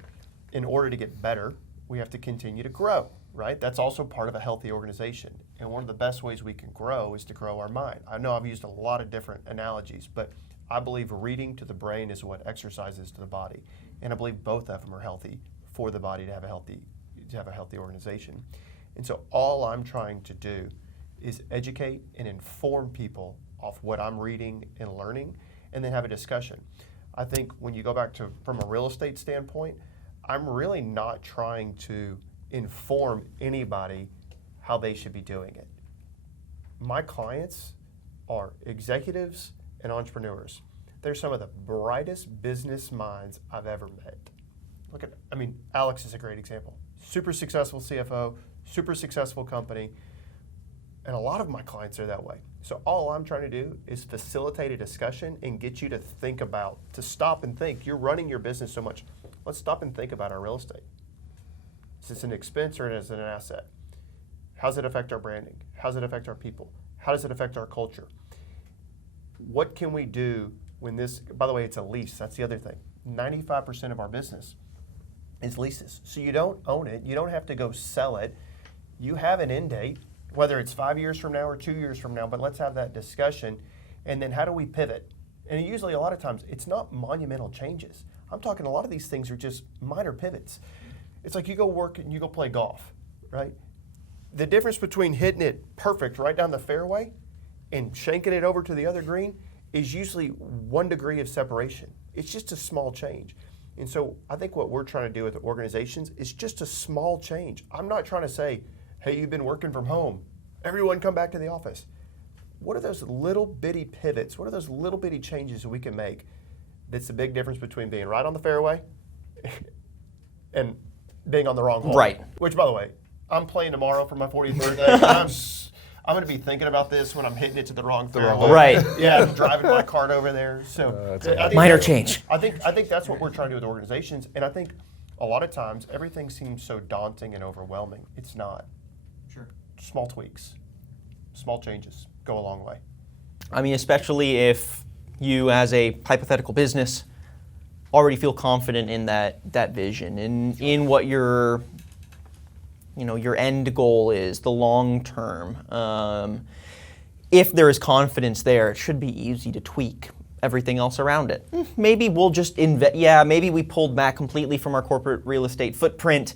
in order to get better, we have to continue to grow, right? That's also part of a healthy organization. And one of the best ways we can grow is to grow our mind. I know I've used a lot of different analogies, but I believe reading to the brain is what exercise is to the body. And I believe both of them are healthy for the body to have a healthy organization. And so all I'm trying to do is educate and inform people off what I'm reading and learning, and then have a discussion. I think when you go back to from a real estate standpoint, I'm really not trying to inform anybody how they should be doing it. My clients are executives and entrepreneurs. They're some of the brightest business minds I've ever met. Alex is a great example. Super successful CFO, super successful company, and a lot of my clients are that way. So all I'm trying to do is facilitate a discussion and get you to to stop and think. You're running your business so much. Let's stop and think about our real estate. Is this an expense or is it an asset? How does it affect our branding? How does it affect our people? How does it affect our culture? What can we do when by the way, it's a lease. That's the other thing. 95% of our business is leases. So you don't own it. You don't have to go sell it. You have an end date, whether it's 5 years from now or 2 years from now, but let's have that discussion. And then how do we pivot? And usually a lot of times it's not monumental changes. I'm talking a lot of these things are just minor pivots. It's like you go work and you go play golf, right? The difference between hitting it perfect right down the fairway and shanking it over to the other green is usually 1 degree of separation. It's just a small change. And so I think what we're trying to do with the organizations is just a small change. I'm not trying to say, hey, you've been working from home. Everyone come back to the office. What are those little bitty pivots? What are those little bitty changes that we can make that's the big difference between being right on the fairway and being on the wrong hole? Right. Which, by the way, I'm playing tomorrow for my 40th birthday. And I'm going to be thinking about this when I'm hitting it to the wrong fairway. Right. Yeah, I'm driving my cart over there. So I think Minor change. I think that's what we're trying to do with organizations, and I think a lot of times everything seems so daunting and overwhelming. It's not. Sure. Small tweaks, small changes go a long way. I mean, especially if you, as a hypothetical business, already feel confident in that vision and in what your end goal is, the long term. If there is confidence there, it should be easy to tweak everything else around it. Maybe we'll just maybe we pulled back completely from our corporate real estate footprint.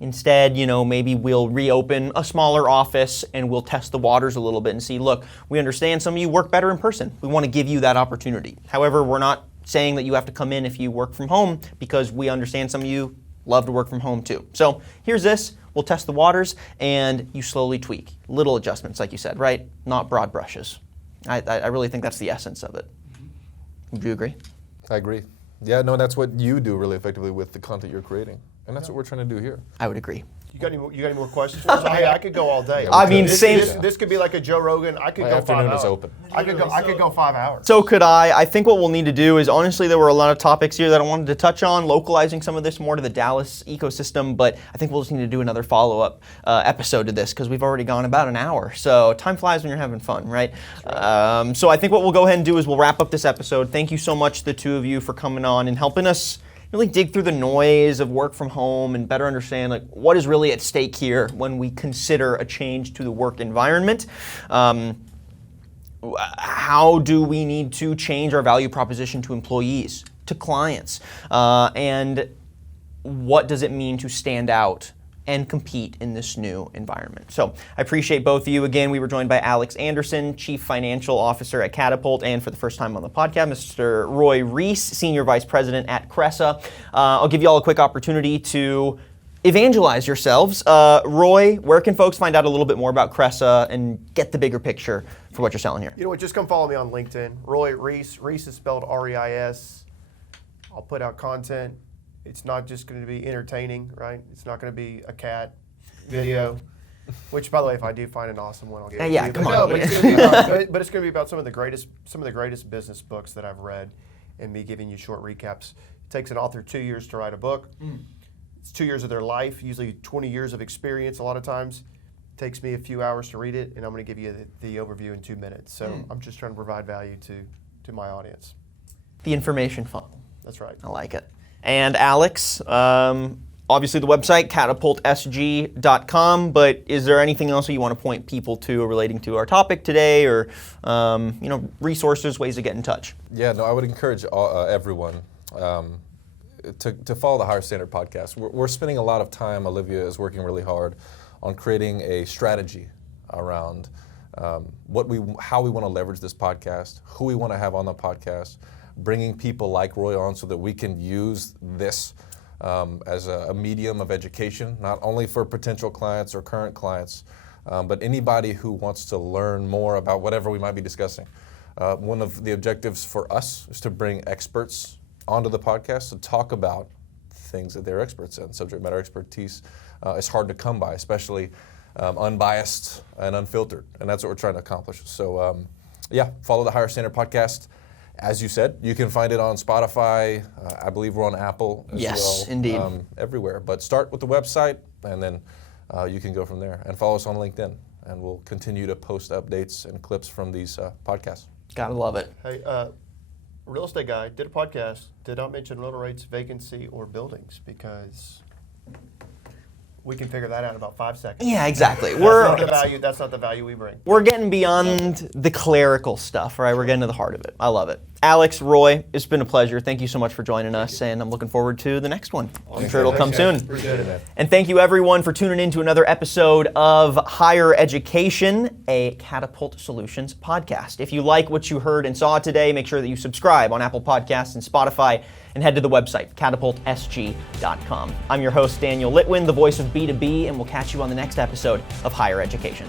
Instead, maybe we'll reopen a smaller office and we'll test the waters a little bit and see, look, we understand some of you work better in person. We want to give you that opportunity. However, we're not saying that you have to come in if you work from home, because we understand some of you love to work from home too. So here's this. We'll test the waters, and you slowly tweak. Little adjustments, like you said, right? Not broad brushes. I really think that's the essence of it. Would you agree? I agree. Yeah, no, that's what you do really effectively with the content you're creating. And that's what we're trying to do here. I would agree. You got any more questions? I could go all day. I mean, this could be like a Joe Rogan. I could My go afternoon 5 hours. is open. I could go 5 hours. So could I. I think what we'll need to do is, honestly, there were a lot of topics here that I wanted to touch on, localizing some of this more to the Dallas ecosystem, but I think we'll just need to do another follow-up episode to this, because we've already gone about an hour. So time flies when you're having fun, right? So I think what we'll go ahead and do is we'll wrap up this episode. Thank you so much, the two of you, for coming on and helping us really dig through the noise of work from home and better understand what is really at stake here when we consider a change to the work environment. How do we need to change our value proposition to employees, to clients, and what does it mean to stand out and compete in this new environment? So I appreciate both of you. Again, we were joined by Alex Anderson, Chief Financial Officer at Catapult, and for the first time on the podcast, Mr. Roy Reis, Senior Vice President at Cresa. I'll give you all a quick opportunity to evangelize yourselves. Roy, where can folks find out a little bit more about Cresa and get the bigger picture for what you're selling here? You know what? Just come follow me on LinkedIn. Roy Reis. Reis is spelled R-E-I-S. I'll put out content. It's not just going to be entertaining, right? It's not going to be a cat video, which, by the way, if I do find an awesome one, I'll get it to you. Yeah, come on. No, but it's going to be about some of the greatest business books that I've read, and me giving you short recaps. It takes an author 2 years to write a book. It's 2 years of their life, usually 20 years of experience. A lot of times, it takes me a few hours to read it, and I'm going to give you the overview in 2 minutes. So I'm just trying to provide value to my audience. The information funnel. That's right. I like it. And Alex, obviously the website, catapultsg.com, but is there anything else that you want to point people to relating to our topic today, or resources, ways to get in touch? Yeah, no, I would encourage everyone to follow the Higher Standard podcast. We're spending a lot of time, Olivia is working really hard on creating a strategy around how we want to leverage this podcast, who we want to have on the podcast, bringing people like Roy on so that we can use this as a medium of education, not only for potential clients or current clients, but anybody who wants to learn more about whatever we might be discussing. One of the objectives for us is to bring experts onto the podcast to talk about things that they're experts in. Subject matter expertise is hard to come by, especially unbiased and unfiltered, and that's what we're trying to accomplish. So follow the Higher Standard podcast. As you said, you can find it on Spotify. I believe we're on Apple as well. Yes, indeed. Everywhere. But start with the website, and then you can go from there. And follow us on LinkedIn, and we'll continue to post updates and clips from these podcasts. Gotta love it. Hey, real estate guy did a podcast, did not mention rental rates, vacancy, or buildings, because We can figure that out in about 5 seconds. Yeah, exactly. That's not the value we bring. We're getting beyond the clerical stuff, right? We're getting to the heart of it. I love it. Alex, Roy, it's been a pleasure. Thank you so much for joining us, and I'm looking forward to the next one. I'm sure it'll come soon. Appreciate it, man. And thank you everyone for tuning in to another episode of Higher Education, a Catapult Solutions podcast. If you like what you heard and saw today, make sure that you subscribe on Apple Podcasts and Spotify, and head to the website, catapultsg.com. I'm your host, Daniel Litwin, the voice of B2B, and we'll catch you on the next episode of Higher Education.